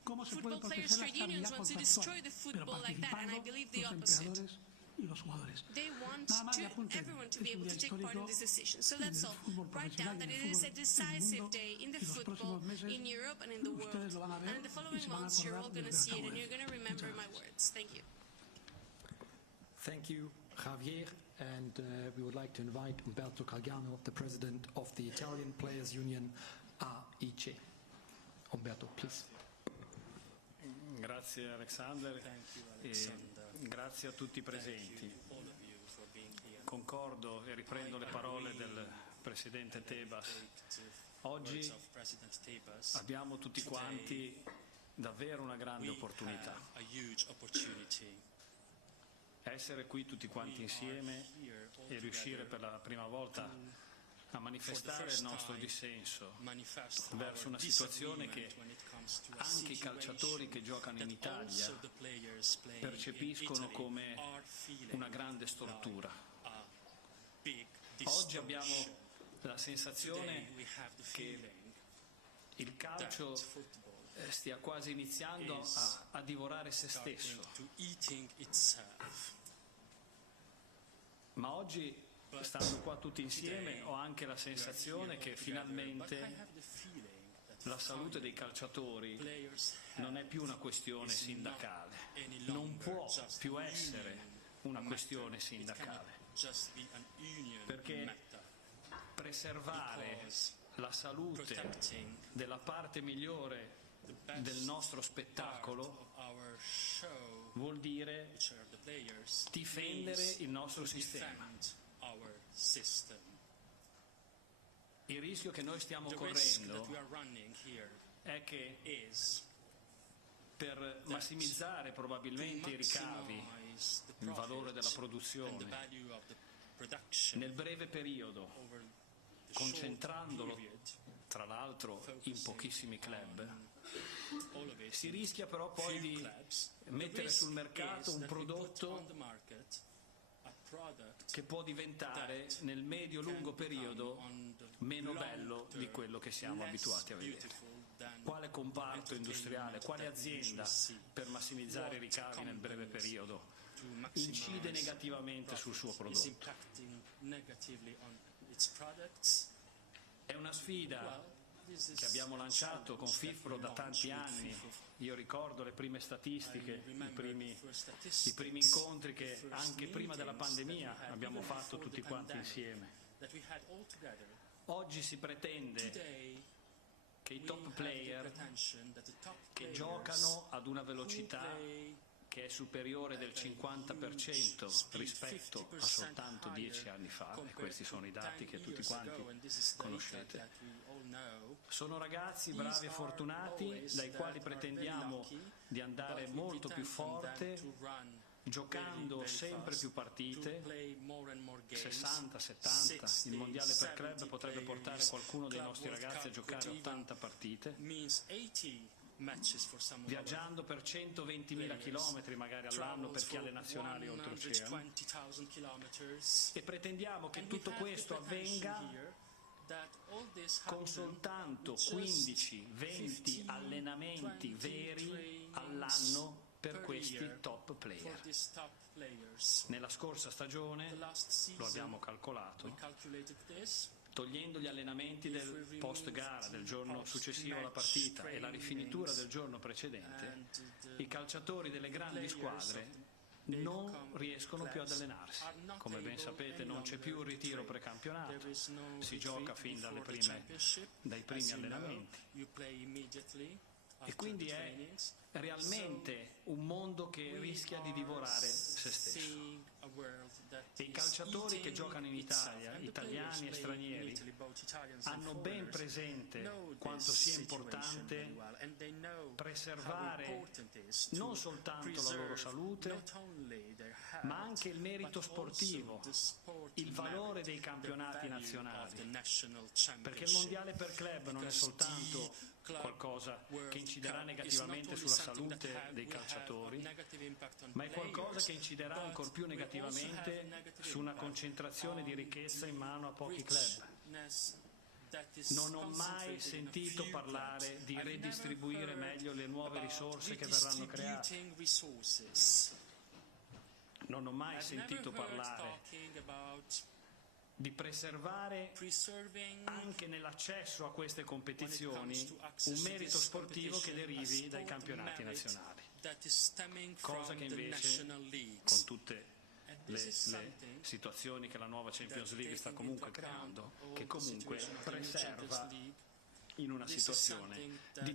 cómo se puede football players' proteger la trade unions estabilidad want to contractual, destroy the pero football like that, and I participando believe the los opposite. empleadores y los jugadores. They want Nada más de to, apunten, everyone to es be un able día to take part in histórico this decision. So en that's el all. fútbol Write down profesional that y it en el is a fútbol en el decisive mundo, day in the y los football, próximos meses in Europe and in the world. ustedes lo van a ver And in the y following se van a months, you're all acordar going de to lo que see it acabo and de you're going to decir. remember Muchas my gracias. words. Thank you. Thank you, Javier. And we would like to invite Umberto Calgano, the president of the Italian Players Union, AIC. Umberto, please. Grazie Alexander, e grazie a tutti i presenti. Concordo e riprendo le parole del Presidente Tebas. Oggi abbiamo tutti quanti davvero una grande opportunità. Essere qui tutti quanti insieme e riuscire per la prima volta a manifestare il nostro dissenso verso una situazione che anche i calciatori che giocano in Italia percepiscono come una grande stortura. Oggi abbiamo la sensazione che il calcio stia quasi iniziando a divorare se stesso. Ma oggi, stando qua tutti insieme, ho anche la sensazione che finalmente la salute dei calciatori non è più una questione sindacale, non può più essere una questione sindacale, perché preservare la salute della parte migliore del nostro spettacolo vuol dire difendere il nostro sistema. Il rischio che noi stiamo correndo è che per massimizzare probabilmente i ricavi, il valore della produzione, nel breve periodo, concentrandolo tra l'altro in pochissimi club, si rischia però poi di mettere sul mercato un prodotto che può diventare nel medio-lungo periodo meno bello di quello che siamo abituati a vedere. Quale comparto industriale, quale azienda per massimizzare i ricavi nel breve periodo incide negativamente sul suo prodotto? È una sfida che abbiamo lanciato con FIFPRO da tanti anni. Io ricordo le prime statistiche, i primi incontri che anche prima della pandemia abbiamo fatto tutti quanti insieme. Oggi si pretende che i top player che giocano ad una velocità che è superiore del 50% rispetto a soltanto 10 anni fa, e questi sono i dati che tutti quanti conoscete. Sono ragazzi bravi e fortunati dai quali pretendiamo di andare molto più forte, giocando sempre più partite, 60, 70, il mondiale per club potrebbe portare qualcuno dei nostri ragazzi a giocare 80 partite, viaggiando per 120.000 chilometri magari all'anno per chi ha le nazionali oltreoceano, e pretendiamo che tutto questo avvenga con soltanto 15-20 allenamenti veri all'anno per questi top player. Nella scorsa stagione, lo abbiamo calcolato, togliendo gli allenamenti del post gara, del giorno successivo alla partita, e la rifinitura del giorno precedente, i calciatori delle grandi squadre non riescono più ad allenarsi. Come ben sapete non c'è più un ritiro precampionato, si gioca fin dai primi allenamenti, e quindi è realmente un mondo che rischia di divorare se stesso. E i calciatori che giocano in Italia, italiani e stranieri, hanno ben presente quanto sia importante preservare non soltanto la loro salute, ma anche il merito sportivo, il valore dei campionati nazionali, perché il mondiale per club non è soltanto qualcosa che inciderà negativamente sulla salute dei calciatori, ma è qualcosa che inciderà ancor più negativamente su una concentrazione di ricchezza in mano a pochi club. Non ho mai sentito parlare di redistribuire meglio le nuove risorse che verranno create. Non ho mai sentito parlare di preservare anche nell'accesso a queste competizioni un merito sportivo che derivi dai campionati nazionali, cosa che invece, con tutte le situazioni che la nuova Champions League sta comunque creando, che comunque preserva in una situazione di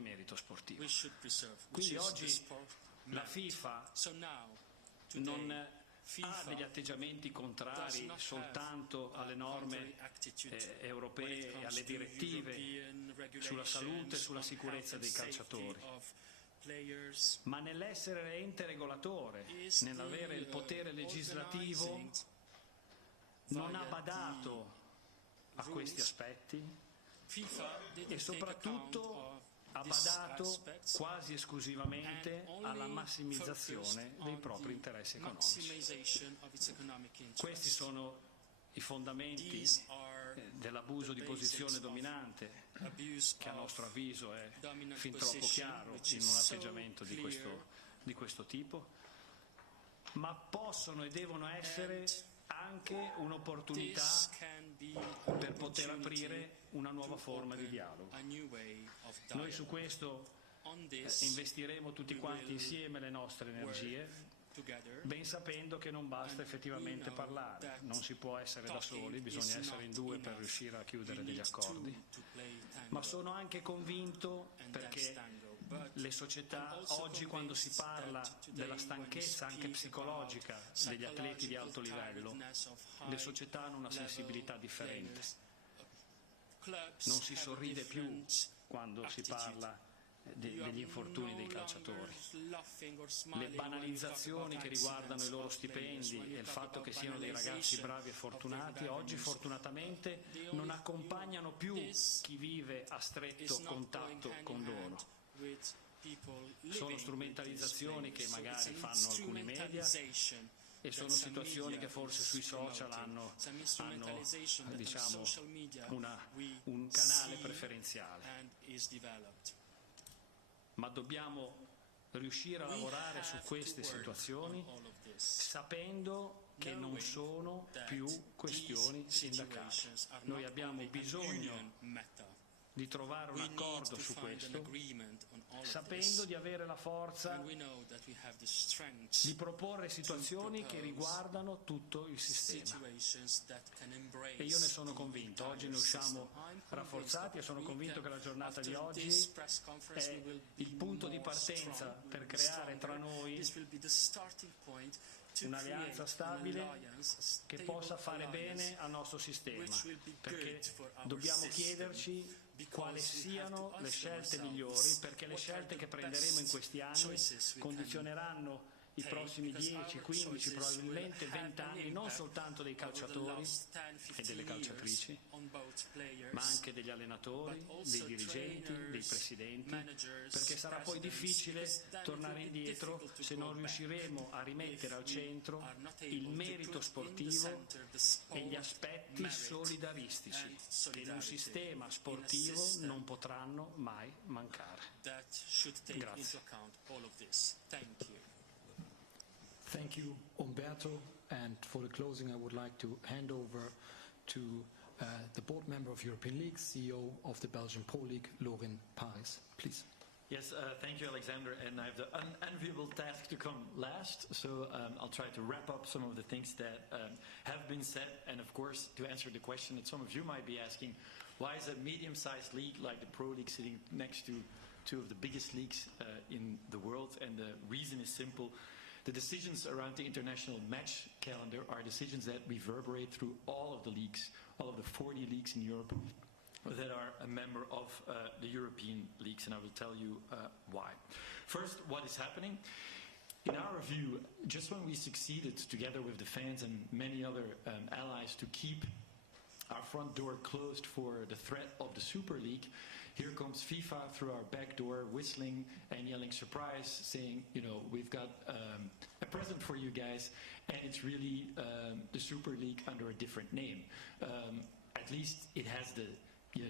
merito sportivo. Quindi oggi la FIFA non ha degli atteggiamenti contrari soltanto alle norme europee e alle direttive sulla salute e sulla sicurezza dei calciatori, ma nell'essere ente regolatore, nell'avere il potere legislativo, non ha badato a questi aspetti e soprattutto ha badato quasi esclusivamente alla massimizzazione dei propri interessi economici. Questi sono i fondamenti dell'abuso di posizione dominante, che a nostro avviso è fin troppo chiaro in un atteggiamento di questo tipo, ma possono e devono essere anche un'opportunità per poter aprire una nuova forma di dialogo. Noi su questo investiremo tutti quanti insieme le nostre energie, ben sapendo che non basta effettivamente parlare, non si può essere da soli, bisogna essere in due per riuscire a chiudere degli accordi. Ma sono anche convinto, perché le società oggi, quando si parla della stanchezza anche psicologica degli atleti di alto livello, le società hanno una sensibilità differente. Non si sorride più quando si parla degli infortuni dei calciatori. Le banalizzazioni che riguardano i loro stipendi e il fatto che siano dei ragazzi bravi e fortunati oggi fortunatamente non accompagnano più chi vive a stretto contatto con loro. Sono strumentalizzazioni che magari fanno alcuni media e sono situazioni che forse sui social hanno diciamo, un canale preferenziale. Ma dobbiamo riuscire a lavorare su queste situazioni sapendo che non sono più questioni sindacali. Noi abbiamo bisogno di trovare un accordo su questo, sapendo di avere la forza di proporre situazioni che riguardano tutto il sistema. E io ne sono convinto, oggi ne usciamo rafforzati e sono convinto che la giornata di oggi è il punto di partenza per creare tra noi un'alleanza stabile che possa fare bene al nostro sistema, perché dobbiamo chiederci quali siano le scelte migliori, perché le scelte che prenderemo in questi anni condizioneranno i prossimi 10, 15, probabilmente 20 anni, non soltanto dei calciatori e delle calciatrici, ma anche degli allenatori, dei dirigenti, dei presidenti, perché sarà poi difficile tornare indietro se non riusciremo a rimettere al centro il merito sportivo e gli aspetti solidaristici che in un sistema sportivo non potranno mai mancare. Grazie. Thank you, Umberto. And for the closing, I would like to hand over to the board member of European League, CEO of the Belgian Pro League, Lorin Paris. Please. Yes, thank you, Alexander. And I have the unenviable task to come last, so I'll try to wrap up some of the things that have been said. And of course, to answer the question that some of you might be asking, why is a medium-sized league like the Pro League sitting next to two of the biggest leagues in the world? And the reason is simple. The decisions around the international match calendar are decisions that reverberate through all of the leagues, all of the 40 leagues in Europe that are a member of the European leagues, and I will tell you why. First, what is happening? In our view, just when we succeeded together with the fans and many other allies to keep our front door closed for the threat of the Super League, here comes FIFA through our back door, whistling and yelling surprise, saying, you know, we've got a present for you guys, and it's really the Super League under a different name. At least it has the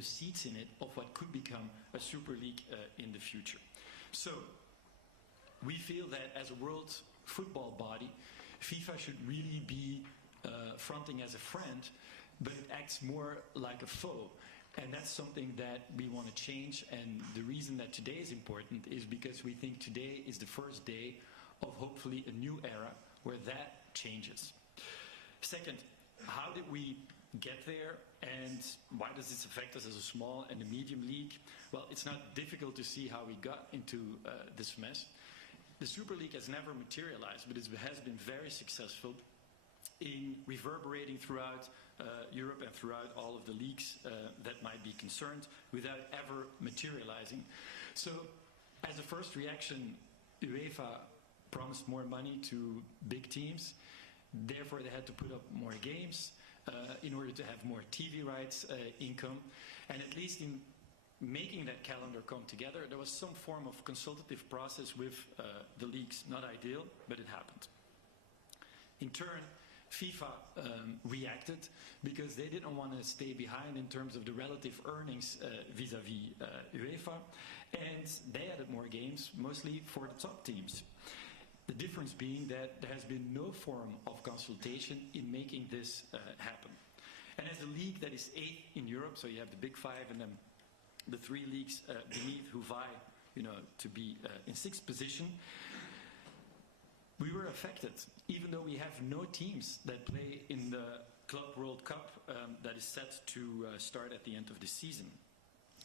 seeds in it of what could become a Super League in the future. So we feel that as a world football body, FIFA should really be fronting as a friend, but it acts more like a foe. And that's something that we want to change, and the reason that today is important is because we think today is the first day of hopefully a new era where that changes. Second, how did we get there, and why does this affect us as a small and a medium league? Well, it's not difficult to see how we got into this mess. The Super League has never materialized, but it has been very successful in reverberating throughout Europe and throughout all of the leagues that might be concerned without ever materializing. So as a first reaction, UEFA promised more money to big teams. Therefore, they had to put up more games in order to have more TV rights income. And at least in making that calendar come together, there was some form of consultative process with the leagues. Not ideal, but it happened. In turn, FIFA reacted because they didn't want to stay behind in terms of the relative earnings vis-à-vis UEFA, and they added more games, mostly for the top teams. The difference being that there has been no form of consultation in making this happen. And as a league that is 8th in Europe, so you have the Big Five and then the 3 leagues beneath who vie, to be in 6th position, We were affected, even though we have no teams that play in the Club World Cup that is set to start at the end of the season.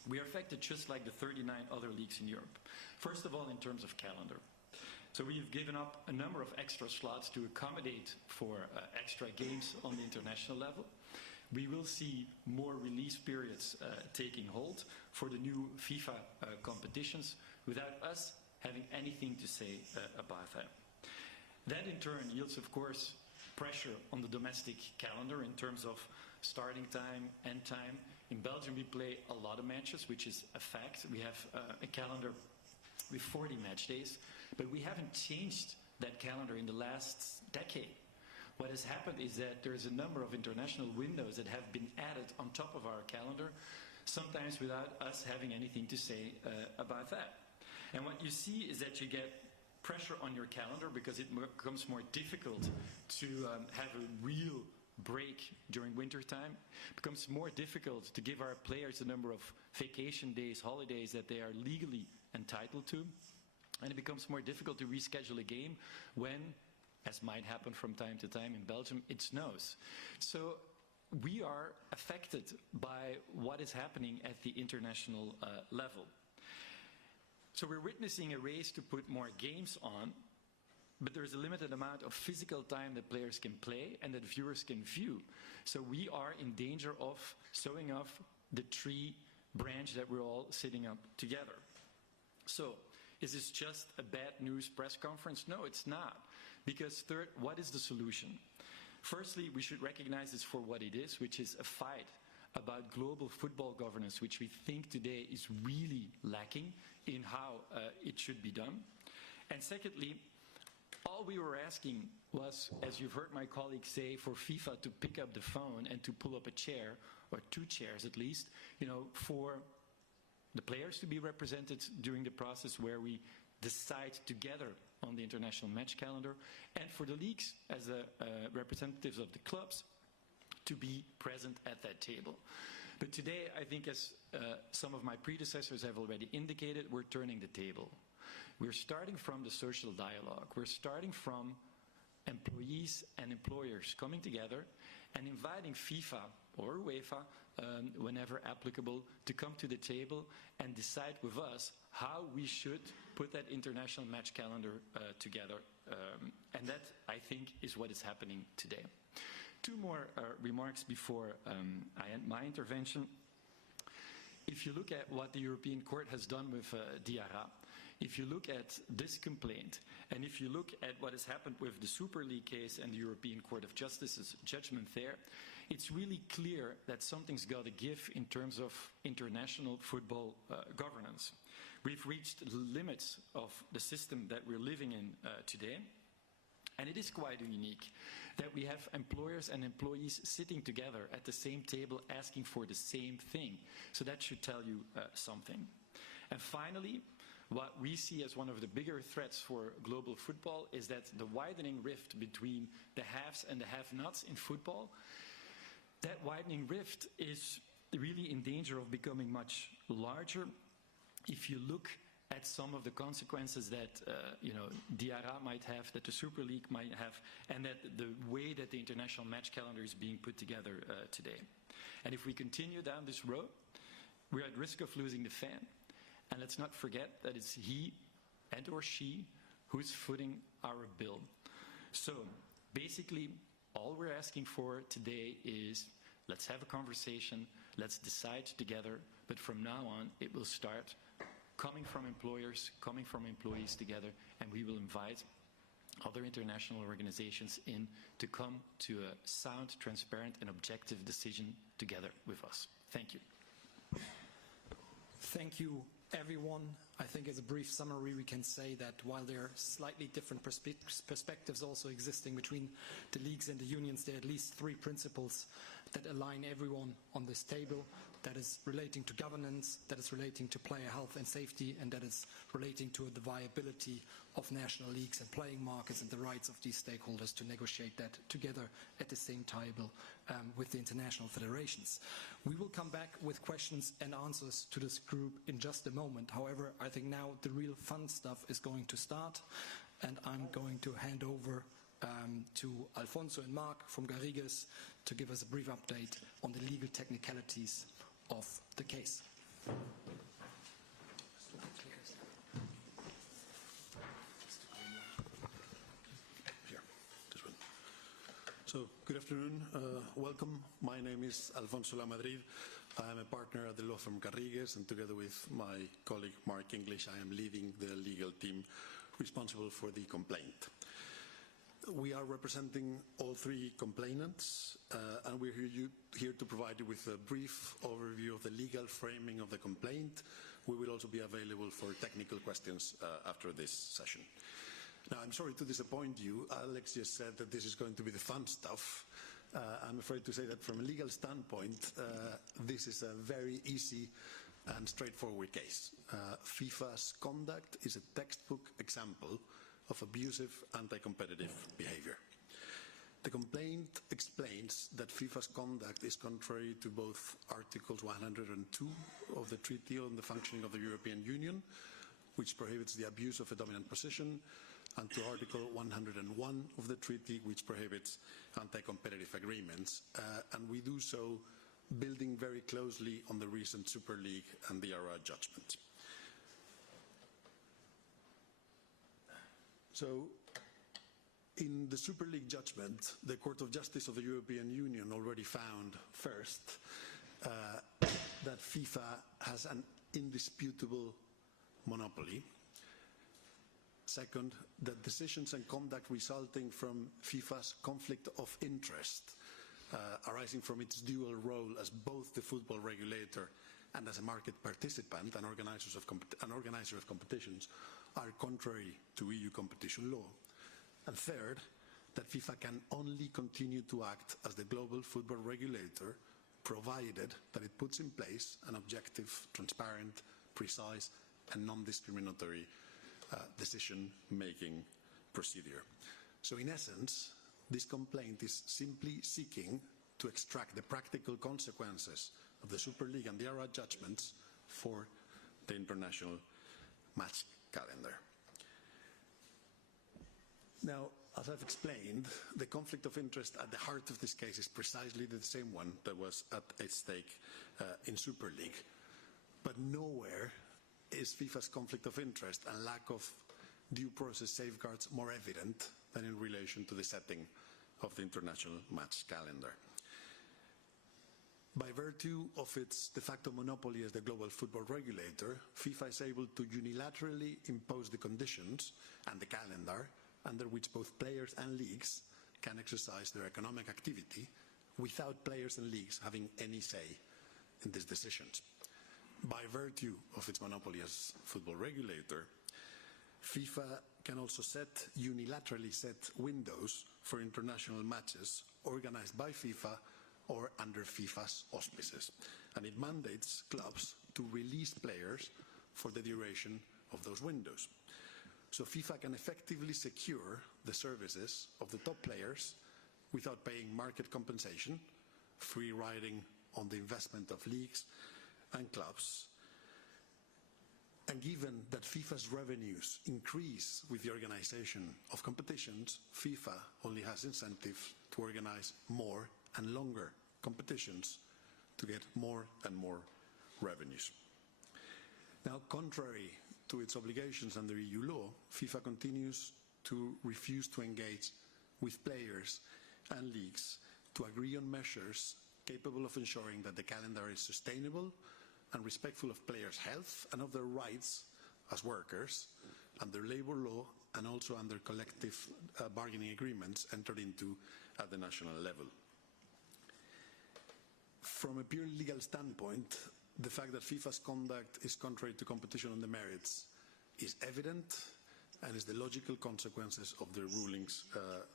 We are affected just like the 39 other leagues in Europe. First of all, in terms of calendar. So we've given up a number of extra slots to accommodate for extra games on the international level. We will see more release periods taking hold for the new FIFA competitions without us having anything to say about that. That in turn yields, of course, pressure on the domestic calendar in terms of starting time, end time. In Belgium we play a lot of matches, which is a fact. We have a calendar with 40 match days, but we haven't changed that calendar in the last decade. What has happened is that there's a number of international windows that have been added on top of our calendar, sometimes without us having anything to say about that. And what you see is that you get pressure on your calendar because it becomes more difficult to have a real break during winter time. It becomes more difficult to give our players the number of vacation days, holidays that they are legally entitled to. And it becomes more difficult to reschedule a game when, as might happen from time to time in Belgium, it snows. So we are affected by what is happening at the international level. So we're witnessing a race to put more games on, but there's a limited amount of physical time that players can play and that viewers can view. So we are in danger of sewing off the tree branch that we're all sitting up together. So is this just a bad news press conference? No, it's not. Because third, what is the solution? Firstly, we should recognize this for what it is, which is a fight about global football governance, which we think today is really lacking in how it should be done. And secondly, all we were asking was, as you've heard my colleague say, for FIFA to pick up the phone and to pull up a chair, or two chairs at least, for the players to be represented during the process where we decide together on the international match calendar, and for the leagues as the representatives of the clubs to be present at that table. But today, I think as some of my predecessors have already indicated, we're turning the table. We're starting from the social dialogue. We're starting from employees and employers coming together and inviting FIFA or UEFA, whenever applicable, to come to the table and decide with us how we should put that international match calendar together. And that, I think, is what is happening today. Two more remarks before I end my intervention. If you look at what the European Court has done with Diarra, if you look at this complaint, and if you look at what has happened with the Super League case and the European Court of Justice's judgment there, it's really clear that something's got to give in terms of international football governance. We've reached the limits of the system that we're living in today. And it is quite unique that we have employers and employees sitting together at the same table asking for the same thing. So that should tell you something. And finally, what we see as one of the bigger threats for global football is that the widening rift between the haves and the have-nots in football, that widening rift is really in danger of becoming much larger if you look at some of the consequences that Diarra might have, that the Super League might have, and that the way that the international match calendar is being put together today. And if we continue down this road, we're at risk of losing the fan. And let's not forget that it's he and or she who's footing our bill. So basically, all we're asking for today is let's have a conversation, let's decide together, but from now on it will start coming from employers, coming from employees together, and we will invite other international organizations in to come to a sound, transparent, and objective decision together with us. Thank you. Thank you, everyone. I think as a brief summary, we can say that while there are slightly different perspectives also existing between the leagues and the unions, there are at least three principles that align everyone on this table. That is relating to governance, that is relating to player health and safety, and that is relating to the viability of national leagues and playing markets and the rights of these stakeholders to negotiate that together at the same table with the international federations. We will come back with questions and answers to this group in just a moment. However, I think now the real fun stuff is going to start. and I'm going to hand over to Alfonso and Mark from Garrigues to give us a brief update on the legal technicalities of the case. So, good afternoon. Welcome. My name is Alfonso Lamadrid. I am a partner at the law firm Garrigues, and together with my colleague Mark English, I am leading the legal team responsible for the complaint. We are representing all three complainants, and we're here to provide you with a brief overview of the legal framing of the complaint. We will also be available for technical questions after this session. Now, I'm sorry to disappoint you. Alex just said that this is going to be the fun stuff. I'm afraid to say that from a legal standpoint, this is a very easy and straightforward case. FIFA's conduct is a textbook example of abusive anti-competitive behavior. The complaint explains that FIFA's conduct is contrary to both Articles 102 of the Treaty on the Functioning of the European Union, which prohibits the abuse of a dominant position, and to Article 101 of the treaty, which prohibits anti-competitive agreements. And we do so building very closely on the recent Super League and the DRA judgment. So, in the Super League judgment, the Court of Justice of the European Union already found, first, that FIFA has an indisputable monopoly. Second, that decisions and conduct resulting from FIFA's conflict of interest, arising from its dual role as both the football regulator and as a market participant and organizer of competitions, are contrary to EU competition law. And third, that FIFA can only continue to act as the global football regulator, provided that it puts in place an objective, transparent, precise, and non-discriminatory decision-making procedure. So in essence, this complaint is simply seeking to extract the practical consequences of the Super League and the DRA judgments for the international match calendar. Now, as I've explained, the conflict of interest at the heart of this case is precisely the same one that was at stake in Super League. But nowhere is FIFA's conflict of interest and lack of due process safeguards more evident than in relation to the setting of the international match calendar. By virtue of its de facto monopoly as the global football regulator, FIFA is able to unilaterally impose the conditions and the calendar under which both players and leagues can exercise their economic activity without players and leagues having any say in these decisions. By virtue of its monopoly as football regulator, FIFA can also unilaterally set windows for international matches organized by FIFA or under FIFA's auspices, and it mandates clubs to release players for the duration of those windows. So FIFA can effectively secure the services of the top players without paying market compensation, free riding on the investment of leagues and clubs. And given that FIFA's revenues increase with the organization of competitions, FIFA only has incentive to organize more and longer competitions to get more and more revenues. Now, contrary to its obligations under EU law, FIFA continues to refuse to engage with players and leagues to agree on measures capable of ensuring that the calendar is sustainable and respectful of players' health and of their rights as workers under labor law and also under collective bargaining agreements entered into at the national level. From a purely legal standpoint, the fact that FIFA's conduct is contrary to competition on the merits is evident and is the logical consequences of the rulings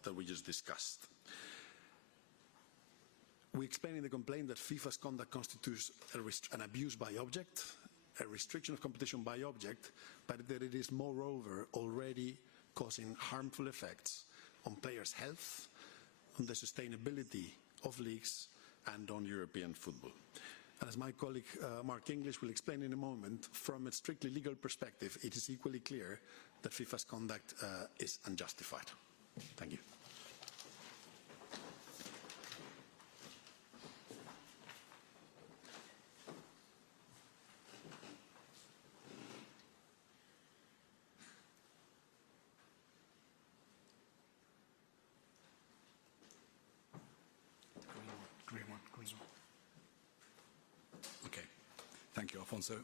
that we just discussed. We explain in the complaint that FIFA's conduct constitutes an abuse by object, a restriction of competition by object, but that it is moreover already causing harmful effects on players' health, on the sustainability of leagues, and on European football. And as my colleague Mark English will explain in a moment, from a strictly legal perspective, it is equally clear that FIFA's conduct is unjustified. Thank you. Okay. Thank you, Alfonso.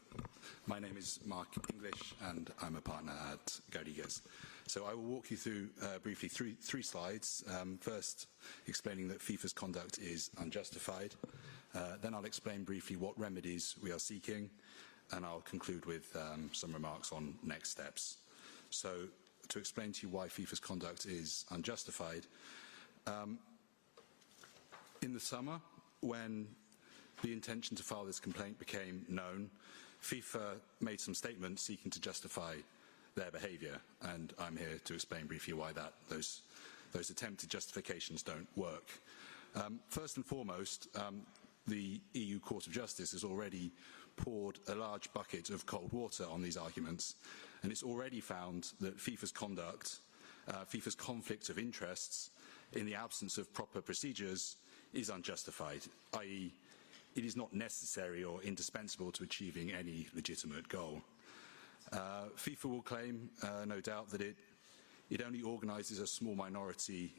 My name is Mark English, and I'm a partner at Garrigues. So I will walk you through briefly three slides. First, explaining that FIFA's conduct is unjustified. Then I'll explain briefly what remedies we are seeking, and I'll conclude with some remarks on next steps. So, to explain to you why FIFA's conduct is unjustified, in the summer, when the intention to file this complaint became known, FIFA made some statements seeking to justify their behaviour, and I'm here to explain briefly why those attempted justifications don't work. First and foremost, the EU Court of Justice has already poured a large bucket of cold water on these arguments, and it's already found that FIFA's conduct, FIFA's conflict of interests, in the absence of proper procedures, is unjustified, i.e., it is not necessary or indispensable to achieving any legitimate goal. FIFA will claim, no doubt, that it only organises a small minority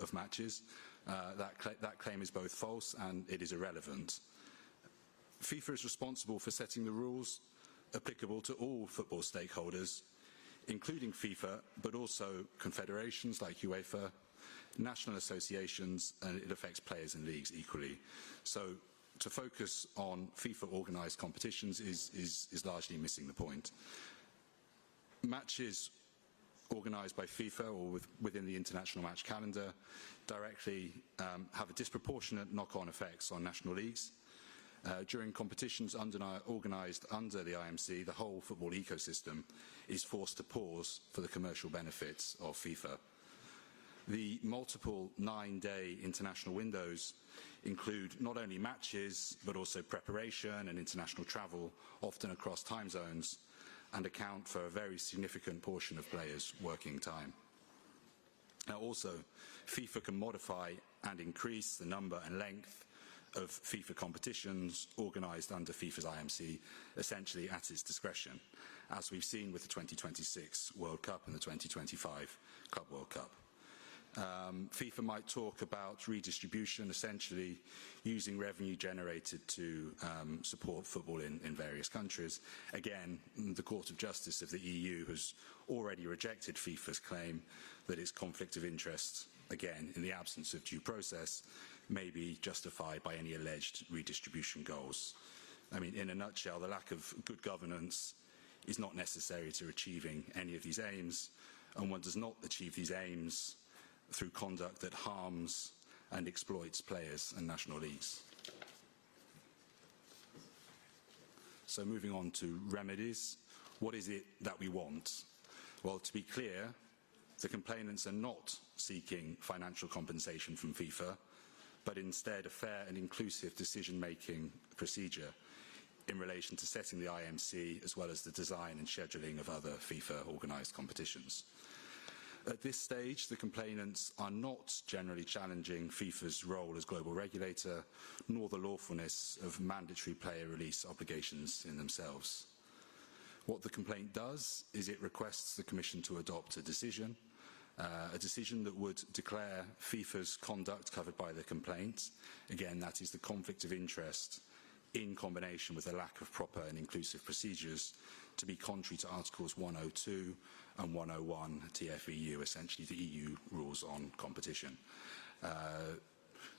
of matches. That claim is both false and it is irrelevant. FIFA is responsible for setting the rules applicable to all football stakeholders, including FIFA, but also confederations like UEFA, national associations, and it affects players and leagues equally. So to focus on FIFA organised competitions is largely missing the point. Matches organised by FIFA or within the international match calendar directly have a disproportionate knock-on effects on national leagues. During competitions organised under the IMC, the whole football ecosystem is forced to pause for the commercial benefits of FIFA. The multiple 9-day international windows include not only matches, but also preparation and international travel, often across time zones, and account for a very significant portion of players' working time. Now also, FIFA can modify and increase the number and length of FIFA competitions organised under FIFA's IMC, essentially at its discretion, as we've seen with the 2026 World Cup and the 2025 Club World Cup. FIFA might talk about redistribution, essentially using revenue generated to support football in various countries. Again, the Court of Justice of the EU has already rejected FIFA's claim that its conflict of interest, again, in the absence of due process, may be justified by any alleged redistribution goals. I mean, in a nutshell, the lack of good governance is not necessary to achieving any of these aims, and one does not achieve these aims through conduct that harms and exploits players and national leagues. So moving on to remedies, what is it that we want? Well, to be clear, the complainants are not seeking financial compensation from FIFA, but instead a fair and inclusive decision-making procedure in relation to setting the IMC as well as the design and scheduling of other FIFA-organised competitions. At this stage, the complainants are not generally challenging FIFA's role as global regulator, nor the lawfulness of mandatory player release obligations in themselves. What the complaint does is it requests the Commission to adopt a decision that would declare FIFA's conduct covered by the complaint. Again, that is the conflict of interest in combination with a lack of proper and inclusive procedures to be contrary to Articles 102 and 101 TFEU, essentially the EU rules on competition.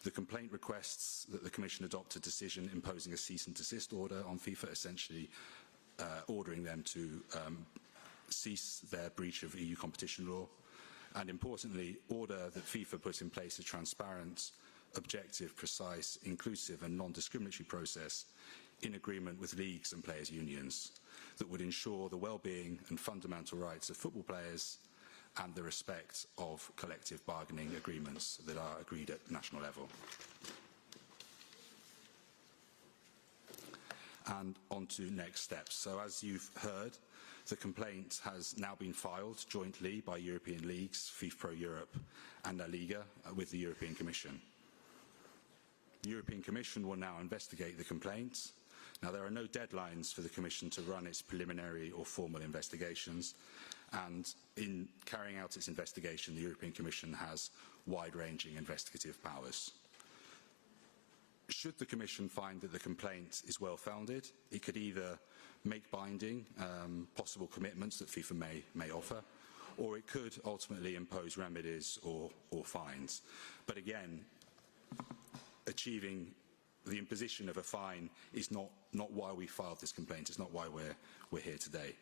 The complaint requests that the Commission adopt a decision imposing a cease and desist order on FIFA, essentially ordering them to cease their breach of EU competition law, and importantly, order that FIFA put in place a transparent, objective, precise, inclusive and non-discriminatory process in agreement with leagues and players' unions that would ensure the well-being and fundamental rights of football players and the respect of collective bargaining agreements that are agreed at national level. And on to next steps. So as you've heard, The complaint has now been filed jointly by European leagues, FIFPRO Europe and LaLiga, with the European Commission. The European Commission will now investigate the complaint. Now, there are no deadlines for the Commission to run its preliminary or formal investigations, and in carrying out its investigation, the European Commission has wide-ranging investigative powers. Should the Commission find that the complaint is well-founded, it could either make binding possible commitments that FIFA may offer, or it could ultimately impose remedies or fines. But again, achieving the imposition of a fine is not why we filed this complaint. It's not why we're here today.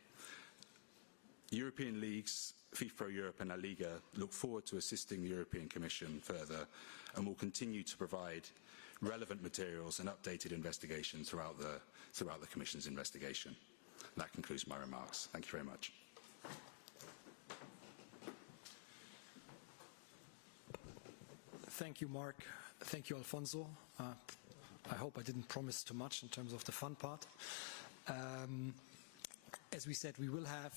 European leagues, FIFPRO Europe and LaLiga, look forward to assisting the European Commission further and will continue to provide relevant materials and updated investigation throughout the Commission's investigation. That concludes my remarks. Thank you very much. Thank you, Mark. Thank you, Alfonso. I hope I didn't promise too much in terms of the fun part. As we said, we will have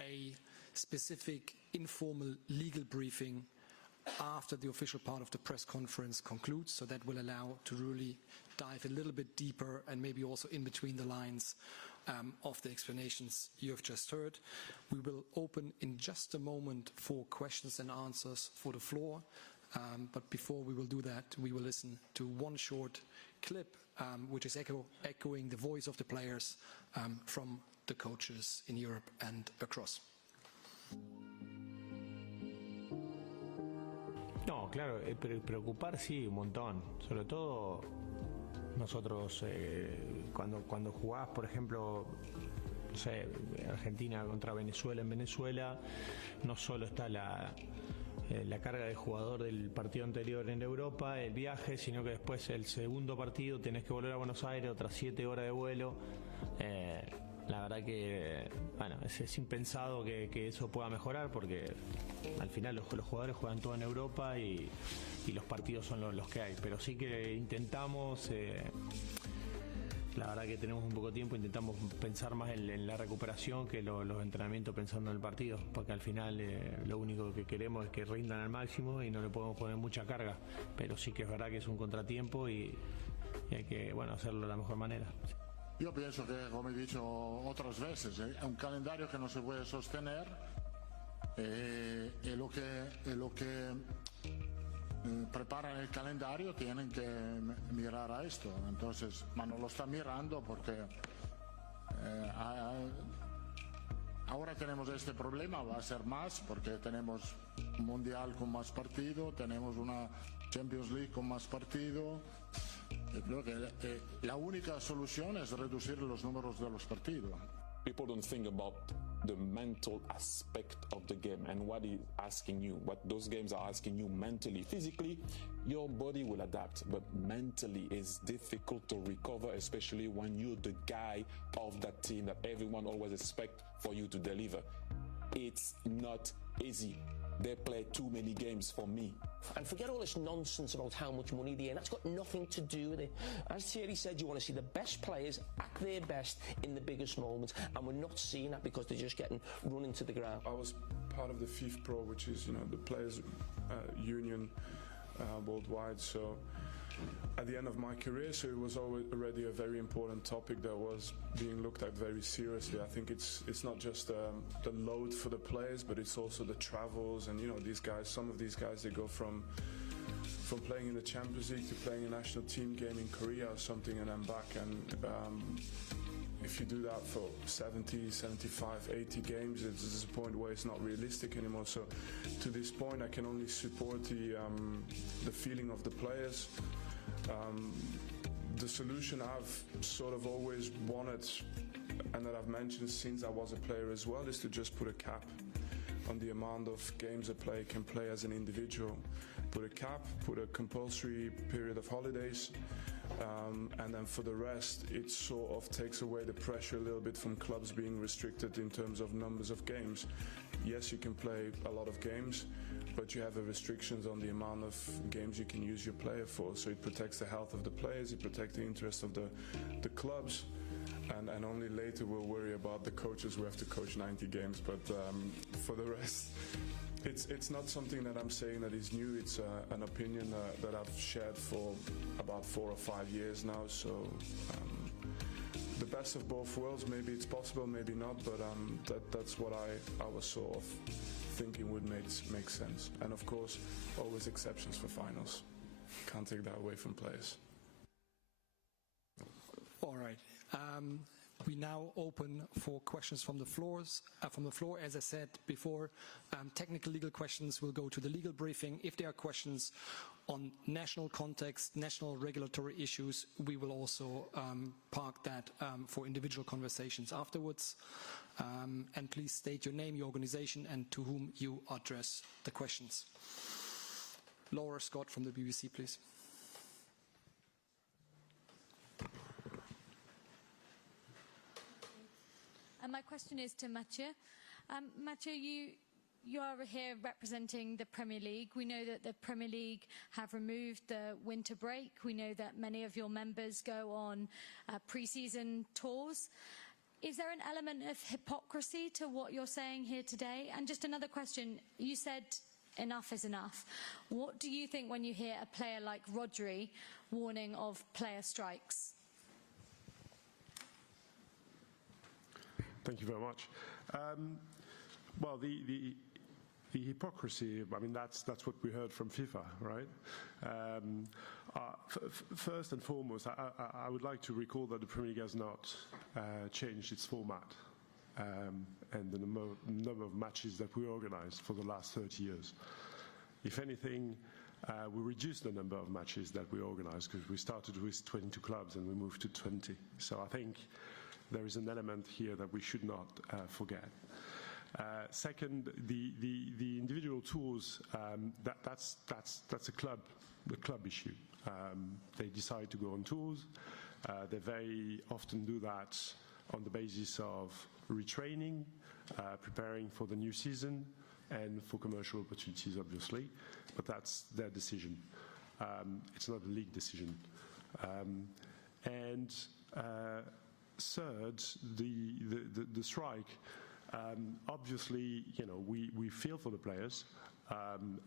a specific informal legal briefing after the official part of the press conference concludes, so that will allow to really dive a little bit deeper and maybe also in between the lines of the explanations you have just heard. We will open in just a moment for questions and answers for the floor, but before we will do that, we will listen to one short clip which is echoing the voice of the players from the coaches in Europe and across. No, claro, preocupar sí, un montón. Sobre todo nosotros cuando jugás, por ejemplo, no sé, Argentina contra Venezuela, en Venezuela no solo está la carga de jugador del partido anterior en Europa, el viaje, sino que después el segundo partido tenés que volver a Buenos Aires, otras 7 horas de vuelo. La verdad que bueno, es impensado que eso pueda mejorar, porque al final los jugadores juegan todo en Europa y los partidos son los que hay, pero sí que intentamos, la verdad que tenemos un poco de tiempo, intentamos pensar más en la recuperación que los entrenamientos pensando en el partido, porque al final lo único que queremos es que rindan al máximo y no le podemos poner mucha carga, pero sí que es verdad que es un contratiempo y hay que hacerlo de la mejor manera. Io penso che, come dicho otras veces, è un calendario que no se puede sostener y lo que preparan el calendario tienen que mirar a esto. Entonces, ma no lo están mirando porque ahora tenemos este problema, va a ser más porque tenemos un mundial con más partido, tenemos una Champions League con más partido. Creo que la única solución es reducir los números de los partidos. People don't think about the mental aspect of the game and what is asking you, what those games are asking you mentally. Physically, your body will adapt, but mentally it's difficult to recover, especially when you're the guy of that team that everyone always expects for you to deliver. It's not easy. They play too many games for me. And forget all this nonsense about how much money they earn. That's got nothing to do with it. As Thierry said, you want to see the best players at their best in the biggest moments, and we're not seeing that because they're just getting run into the ground. I was part of the FIFPRO, which is the players' union worldwide. So at the end of my career, so it was already a very important topic that was being looked at very seriously. I think it's not just the load for the players, but it's also the travels and these guys. Some of these guys, they go from playing in the Champions League to playing a national team game in Korea or something, and then back. And if you do that for 70, 75, 80 games, it's a point where it's not realistic anymore. So to this point, I can only support the feeling of the players. The solution I've sort of always wanted, and that I've mentioned since I was a player as well, is to just put a cap on the amount of games a player can play as an individual. Put a cap, put a compulsory period of holidays, and then for the rest, it sort of takes away the pressure a little bit from clubs being restricted in terms of numbers of games. Yes, you can play a lot of games, but you have restrictions on the amount of games you can use your player for. So it protects the health of the players, it protects the interest of the clubs, and only later we'll worry about the coaches who have to coach 90 games. But for the rest, it's not something that I'm saying that is new. It's an opinion that I've shared for about 4 or 5 years now. So the best of both worlds, maybe it's possible, maybe not, but that's what I was sort of thinking would make sense. And of course, always exceptions for finals. Can't take that away from players. All right. We now open for questions from the floor. As I said before, technical legal questions will go to the legal briefing. If there are questions on national context, national regulatory issues, we will also park that for individual conversations afterwards. And please state your name, your organization, and to whom you address the questions. Laura Scott from the BBC, please. My question is to Mathieu. Mathieu, you are here representing the Premier League. We know that the Premier League have removed the winter break. We know that many of your members go on pre-season tours. Is there an element of hypocrisy to what you're saying here today? And just another question. You said enough is enough. What do you think when you hear a player like Rodri warning of player strikes? Thank you very much. Well, the hypocrisy, I mean, that's what we heard from FIFA, right? First and foremost, I would like to recall that the Premier League has not changed its format and the number of matches that we organized for the last 30 years. If anything, we reduced the number of matches that we organized because we started with 22 clubs and we moved to 20. So I think there is an element here that we should not forget. Second, the individual tours, that's a club issue. They decide to go on tours. They very often do that on the basis of retraining, preparing for the new season, and for commercial opportunities, obviously. But that's their decision. It's not a league decision. And third, the strike. Obviously, you know, we feel for the players,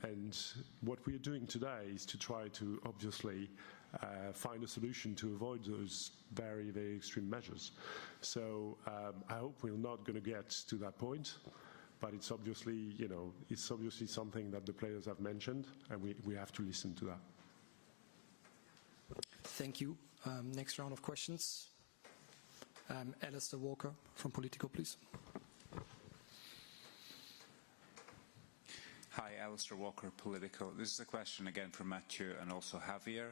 and what we are doing today is to try to obviously find a solution to avoid those very, very extreme measures. So I hope we're not going to get to that point, but it's obviously, you know, it's obviously something that the players have mentioned, and we have to listen to that. Thank you. Next round of questions. Alistair Walker from Politico, please. Hi, Alistair Walker, Politico. This is a question again for Mathieu and also Javier.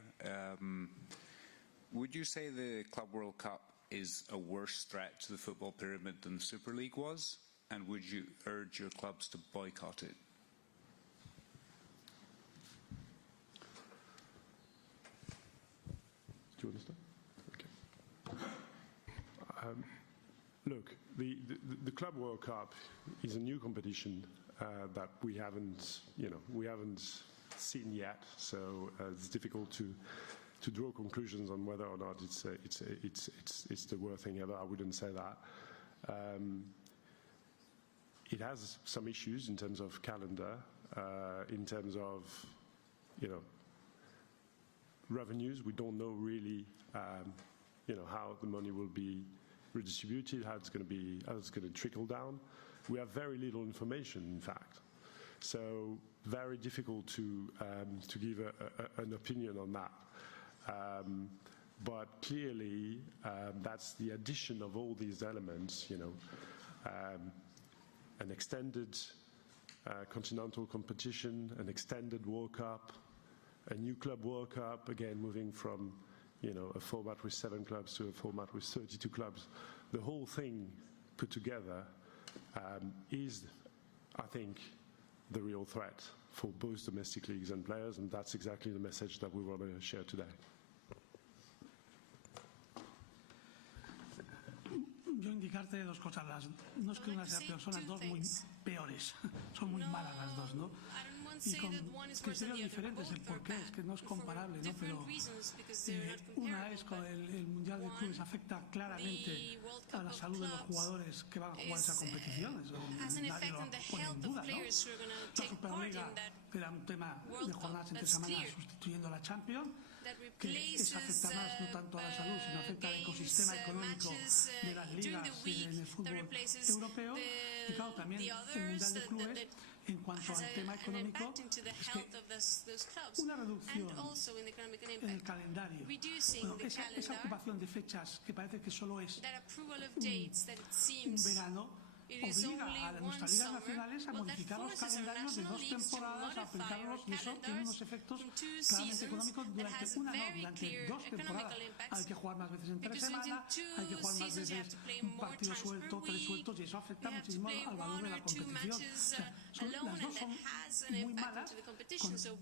Would you say the Club World Cup is a worse threat to the football pyramid than the Super League was? And would you urge your clubs to boycott it? Do you understand? Okay. Look, the Club World Cup is a new competition that we haven't seen yet. So it's difficult to draw conclusions on whether or not it's the worst thing ever. I wouldn't say that. It has some issues in terms of calendar, in terms of, you know, revenues. We don't know really, you know, how the money will be redistributed, how it's going to trickle down. We have very little information, in fact. So very difficult to give an opinion on that. But clearly, that's the addition of all these elements, you know, an extended continental competition, an extended World Cup, a new Club World Cup, again moving from, you know, a format with 7 clubs to a format with 32 clubs. The whole thing put together is, I think, the real threat for both domestic leagues and players, and that's exactly the message that we want to share today. Yo indicarte dos cosas. No es que una sea peor, son las dos muy peores. Son muy malas las dos, ¿no? y con criterios diferentes. El porqué es que no es comparable, ¿no? Pero una es con el Mundial de Clubes afecta claramente a la salud de los jugadores que van a jugar esa competición. Eso nadie lo pone en duda, ¿no? La Superliga, que era un tema de jornadas entre semanas sustituyendo a la Champions, que esa afecta más no tanto a la salud, sino afecta al ecosistema económico de las ligas en el fútbol europeo. Y claro, también el Mundial de Clubes, en cuanto al tema económico, es que una reducción en el calendario, bueno, esa ocupación de fechas que parece que solo es un verano, obliga a nuestras ligas nacionales a modificar los calendarios de 2 temporadas, a aplicarlos, y eso tiene unos efectos claramente económicos durante 2 temporadas. Hay que jugar más veces entre semana, hay que jugar más veces un partido suelto, 3 sueltos, y eso afecta muchísimo al valor de la competición. O sea, las dos son muy malas,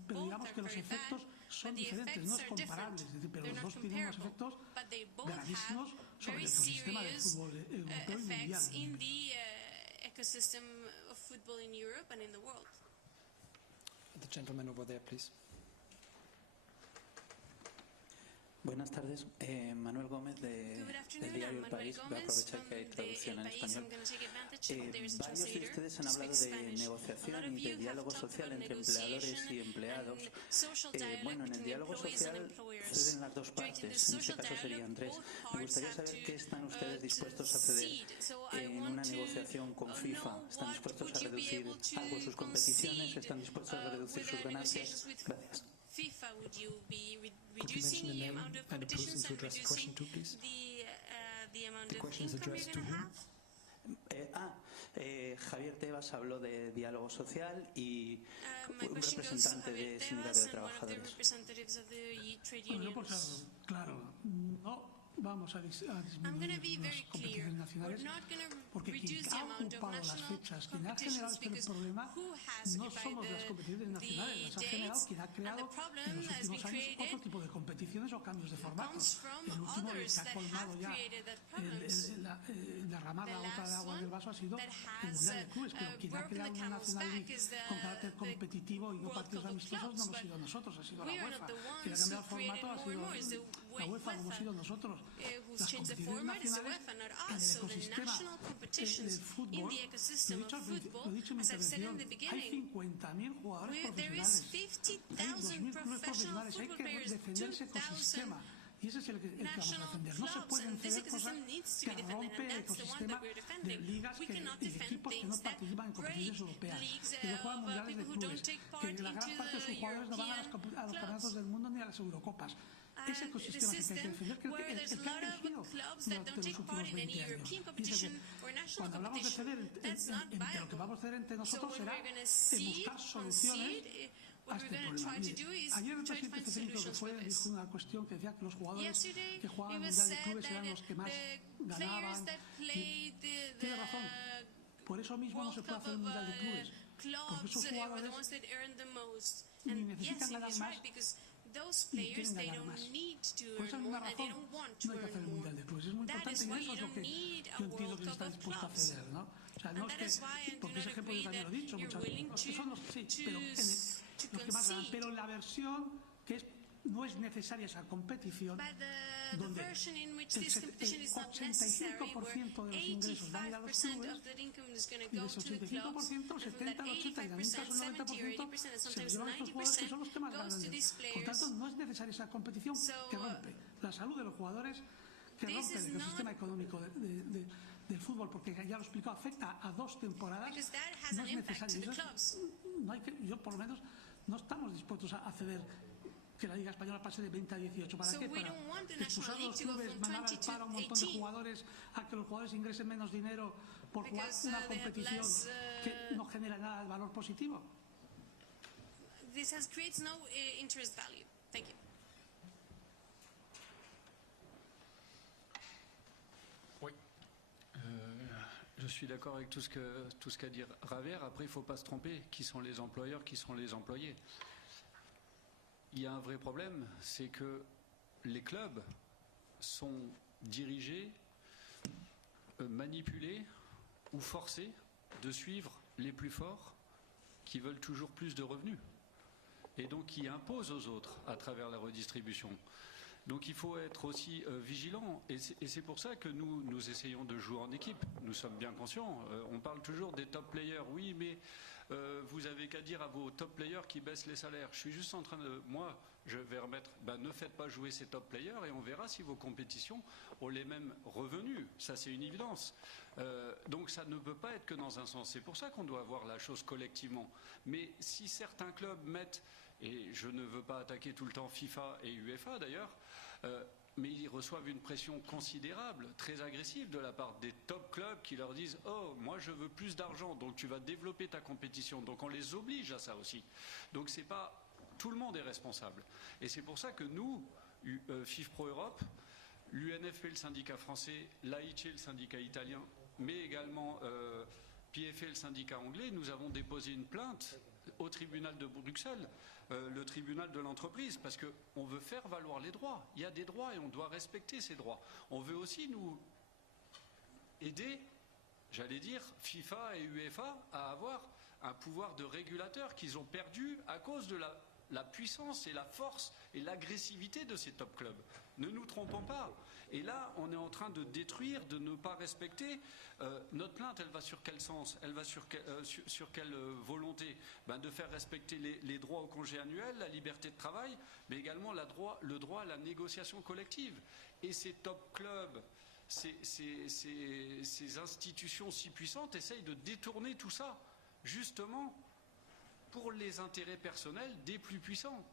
pero digamos que los efectos son diferentes, no es comparable, es decir, pero los dos tienen unos efectos gravísimos sobre el ecosistema del fútbol europeo y mundial. Ecosystem of football in Europe and in the world. The gentleman over there, please. Buenas tardes, Manuel Gómez del diario El País. Voy a aprovechar que hay traducción en español. Varios de ustedes han hablado de negociación y de diálogo social entre empleadores y empleados. Bueno, en el diálogo social ceden las dos partes, en este caso serían 3. Me gustaría saber qué están ustedes dispuestos a ceder en una negociación con FIFA. ¿Están dispuestos a reducir algo sus competiciones? ¿Están dispuestos a reducir sus ganancias? Gracias. FIFA, would you be reducing the amount of competitions and reducing the amount of income you're going to have? Javier Tebas habló de diálogo social y un representante de sindicato de trabajadores. Bueno, por ser claro, no vamos a disminuir las competiciones nacionales, porque quien ha ocupado las fechas, quien ha generado este problema, no somos las competiciones nacionales, las ha generado quien ha creado en los últimos años otro tipo de competiciones o cambios de formato. El último que ha colmado ya derramar la gota de agua del vaso ha sido el Mundial de Clubes, pero quien ha creado una National League con carácter competitivo y no partidos amistosos no hemos sido nosotros, ha sido la UEFA. Quien ha cambiado el formato ha sido la UEFA, no hemos sido nosotros. Las competiciones nacionales en el ecosistema del fútbol, lo he dicho en mi intervención, hay 50.000 jugadores profesionales, hay 2.000 clubes profesionales, hay que defender ese ecosistema. Y ese es el que vamos a defender. No se pueden ceder cosas que rompen el ecosistema de ligas y equipos que no participan en competiciones europeas, que no juegan mundiales de clubes, que la gran parte de sus jugadores no van a los campeonatos del mundo ni a las Eurocopas. Ese ecosistema que hay que defender, creo que el que ha crecido durante los últimos 20 años. Dice que cuando hablamos de ceder, lo que vamos a hacer entre nosotros será buscar soluciones a este problema. Ayer el presidente Federico, que fue, dijo una cuestión que decía que los jugadores que jugaban el Mundial de Clubes eran los que más ganaban. Tiene razón. Por eso mismo no se puede hacer el Mundial de Clubes, porque esos jugadores ni necesitan ganar más y quieren ganar más. Por esa misma razón no hay que hacer el Mundial de Clubes. Es muy importante y eso es lo que yo entiendo que se está dispuesto a ceder, ¿no? O sea, no es que, porque ese ejemplo yo también lo he dicho muchas veces, los que son los, sí, pero los que más ganan, pero la versión que es no es necesaria esa competición, donde el 85% de los ingresos van a ir a los clubes y de ese 85%, 70, 80 y en algún caso el 90% se los llevan a estos jugadores que son los que más ganan. Por tanto, no es necesaria esa competición que rompe la salud de los jugadores, que rompe el ecosistema económico del fútbol, porque ya lo he explicado, afecta a 2 temporadas, no es necesario. No hay que, yo por lo menos no estamos dispuestos a ceder que la Liga Española pase de 20 a 18. ¿Para qué? Para expulsar a los clubes, mandar al paro a un montón de jugadores, a que los jugadores ingresen menos dinero por jugar una competición que no genera nada de valor positivo. This creates no interest value. Thank you. Oui. Je suis d'accord avec tout ce qu'a dit Javier. Après, il ne faut pas se tromper. Qui sont les employeurs, qui sont les employés? Il y a un vrai problème, c'est que les clubs sont dirigés, manipulés ou forcés de suivre les plus forts qui veulent toujours plus de revenus. et donc qui impose aux autres à travers la redistribution. Donc il faut être aussi vigilant, et c'est pour ça que nous essayons de jouer en équipe. Nous sommes bien conscients, on parle toujours des top players, oui, mais vous avez qu'à dire à vos top players qui baissent les salaires. Je suis juste en train de... Moi, je vais remettre... ne faites pas jouer ces top players et on verra si vos compétitions ont les mêmes revenus. Ça, c'est une évidence. Donc ça ne peut pas être que dans un sens. C'est pour ça qu'on doit voir la chose collectivement. Mais si certains clubs mettent... Et je ne veux pas attaquer tout le temps FIFA et UEFA d'ailleurs, mais ils reçoivent une pression considérable, très agressive de la part des top clubs qui leur disent « Oh, moi je veux plus d'argent, donc tu vas développer ta compétition ». Donc on les oblige à ça aussi. Donc c'est pas... Tout le monde est responsable. Et c'est pour ça que nous, FIFPRO Europe, l'UNFP, le syndicat français, l'AIC, le syndicat italien, mais également PFA, le syndicat anglais, nous avons déposé une plainte au tribunal de Bruxelles, le tribunal de l'entreprise, parce qu'on veut faire valoir les droits. Il y a des droits et on doit respecter ces droits. On veut aussi nous aider, j'allais dire, FIFA et UEFA à avoir un pouvoir de régulateur qu'ils ont perdu à cause de la puissance et la force et l'agressivité de ces top clubs. Ne nous trompons pas. Et là, on est en train de détruire, de ne pas respecter. Notre plainte, elle va sur quel sens? Elle va sur quelle volonté? De faire respecter les droits au congé annuel, la liberté de travail, mais également le droit à la négociation collective. Et ces top clubs, ces institutions si puissantes essayent de détourner tout ça, justement, pour les intérêts personnels des plus puissants.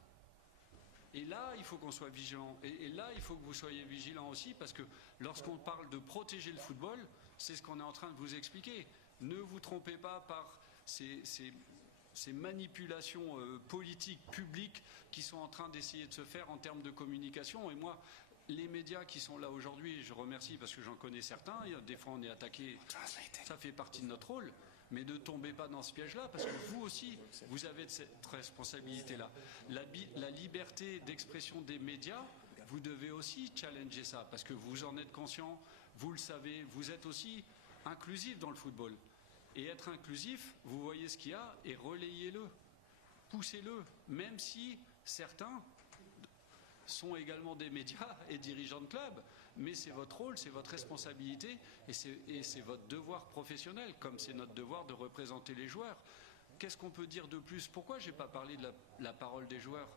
Et là, il faut qu'on soit vigilant. Et là, il faut que vous soyez vigilants aussi, parce que lorsqu'on parle de protéger le football, c'est ce qu'on est en train de vous expliquer. Ne vous trompez pas par ces manipulations politiques, publiques, qui sont en train d'essayer de se faire en termes de communication. Et moi, les médias qui sont là aujourd'hui, je remercie parce que j'en connais certains, des fois on est attaqué, ça fait partie de notre rôle. Mais ne tombez pas dans ce piège-là, parce que vous aussi, vous avez cette responsabilité-là. La liberté d'expression des médias, vous devez aussi challenger ça, parce que vous en êtes conscient, vous le savez, vous êtes aussi inclusif dans le football. Et être inclusif, vous voyez ce qu'il y a, et relayez-le, poussez-le, même si certains sont également des médias et dirigeants de clubs, mais c'est votre rôle, c'est votre responsabilité et c'est votre devoir professionnel, comme c'est notre devoir de représenter les joueurs. Qu'est-ce qu'on peut dire de plus? Pourquoi je n'ai pas parlé de la parole des joueurs?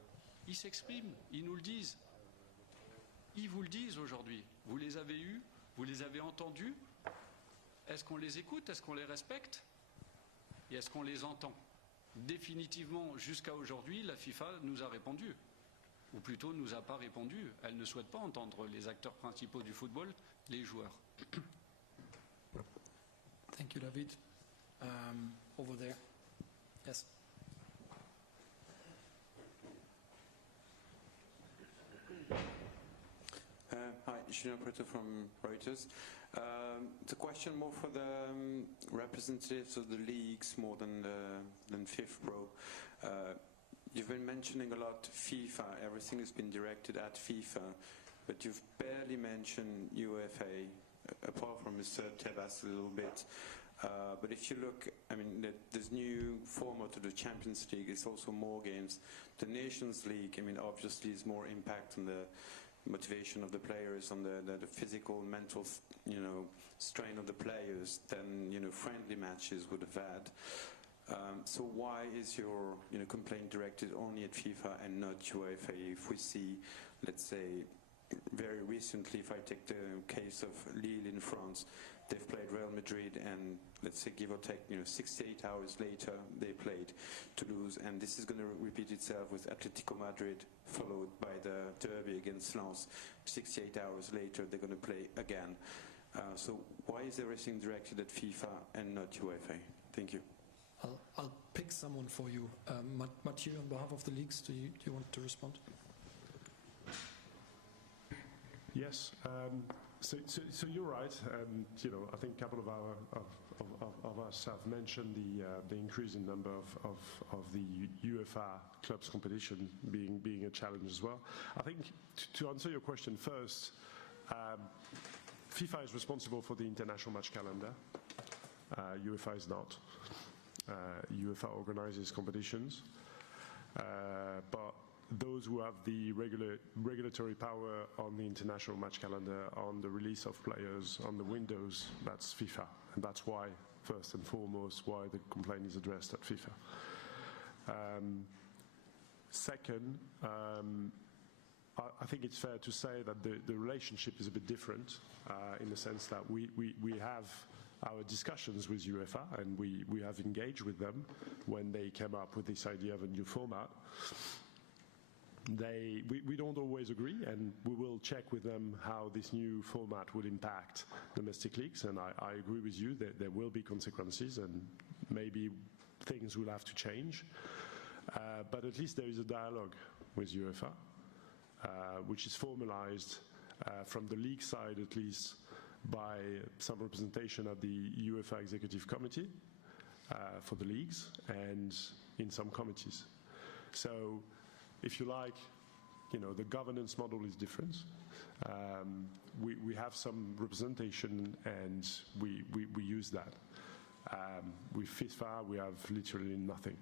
Ils s'expriment, ils nous le disent. Ils vous le disent aujourd'hui. Vous les avez eus, vous les avez entendus. Est-ce qu'on les écoute? Est-ce qu'on les respecte? Et est-ce qu'on les entend? Définitivement, jusqu'à aujourd'hui, la FIFA nous a répondu. Ou plutôt nous a pas répondu. Elle ne souhaite pas entendre les acteurs principaux du football, les joueurs. Thank you, David. Over there. Yes. Hi, Julien Preto from Reuters. It's a question more for the representatives of the leagues more than FIFPRO. You've been mentioning a lot FIFA, everything has been directed at FIFA, but you've barely mentioned UEFA, apart from Mr. Tebas a little bit. But if you look, I mean, there's new format to the Champions League, it's also more games. The Nations League, I mean, obviously is more impact on the motivation of the players, on the physical, mental, strain of the players than, friendly matches would have had. So why is your complaint directed only at FIFA and not UEFA? If we see, let's say, very recently, if I take the case of Lille in France, they've played Real Madrid and let's say give or take 68 hours later they played Toulouse, and this is going to repeat itself with Atletico Madrid followed by the derby against Lens. 68 hours later they're going to play again. So why is everything directed at FIFA and not UEFA? Thank you. I'll pick someone for you. Mathieu, on behalf of the leagues, do you want to respond? Yes. So you're right. I think a couple of us have mentioned the increasing number of the UEFA clubs competition being a challenge as well. I think to answer your question first, FIFA is responsible for the international match calendar. UEFA is not. UEFA organizes competitions. But those who have the regulatory power on the international match calendar, on the release of players, on the windows, that's FIFA. And that's why, first and foremost, why the complaint is addressed at FIFA. Second, I think it's fair to say that the relationship is a bit different in the sense that we have our discussions with UEFA and we have engaged with them when they came up with this idea of a new format. We don't always agree, and we will check with them how this new format will impact domestic leagues, and I agree with you that there will be consequences and maybe things will have to change. But at least there is a dialogue with UEFA, which is formalized from the league side at least by some representation at the UEFA Executive Committee for the leagues and in some committees. So if you like, the governance model is different. We have some representation and we use that. With FIFA, we have literally nothing.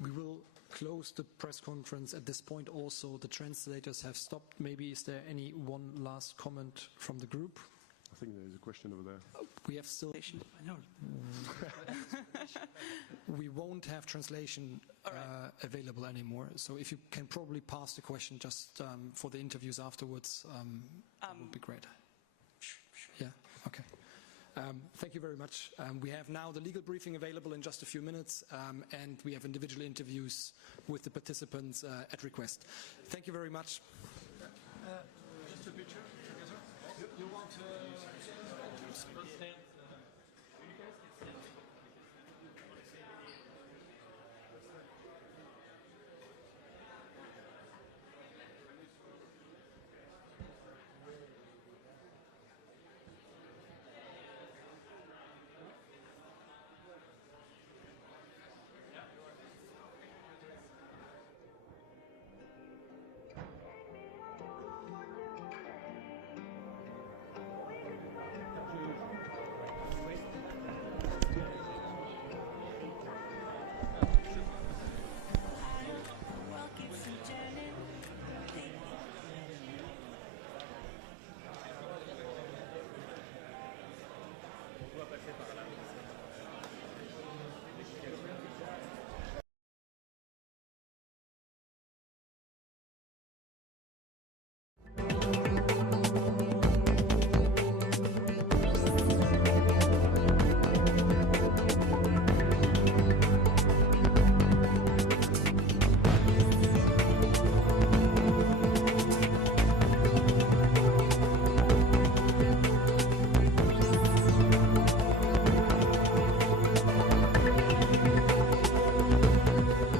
We will close the press conference at this point. Also, the translators have stopped. Maybe is there any one last comment from the group? I think there is a question over there. We have still. We won't have translation available anymore. So if you can probably pass the question just for the interviews afterwards, that would be great. Yeah. Okay. Thank you very much. We have now the legal briefing available in just a few minutes, and we have individual interviews with the participants at request. Thank you very much. Just a picture together. You want to stand?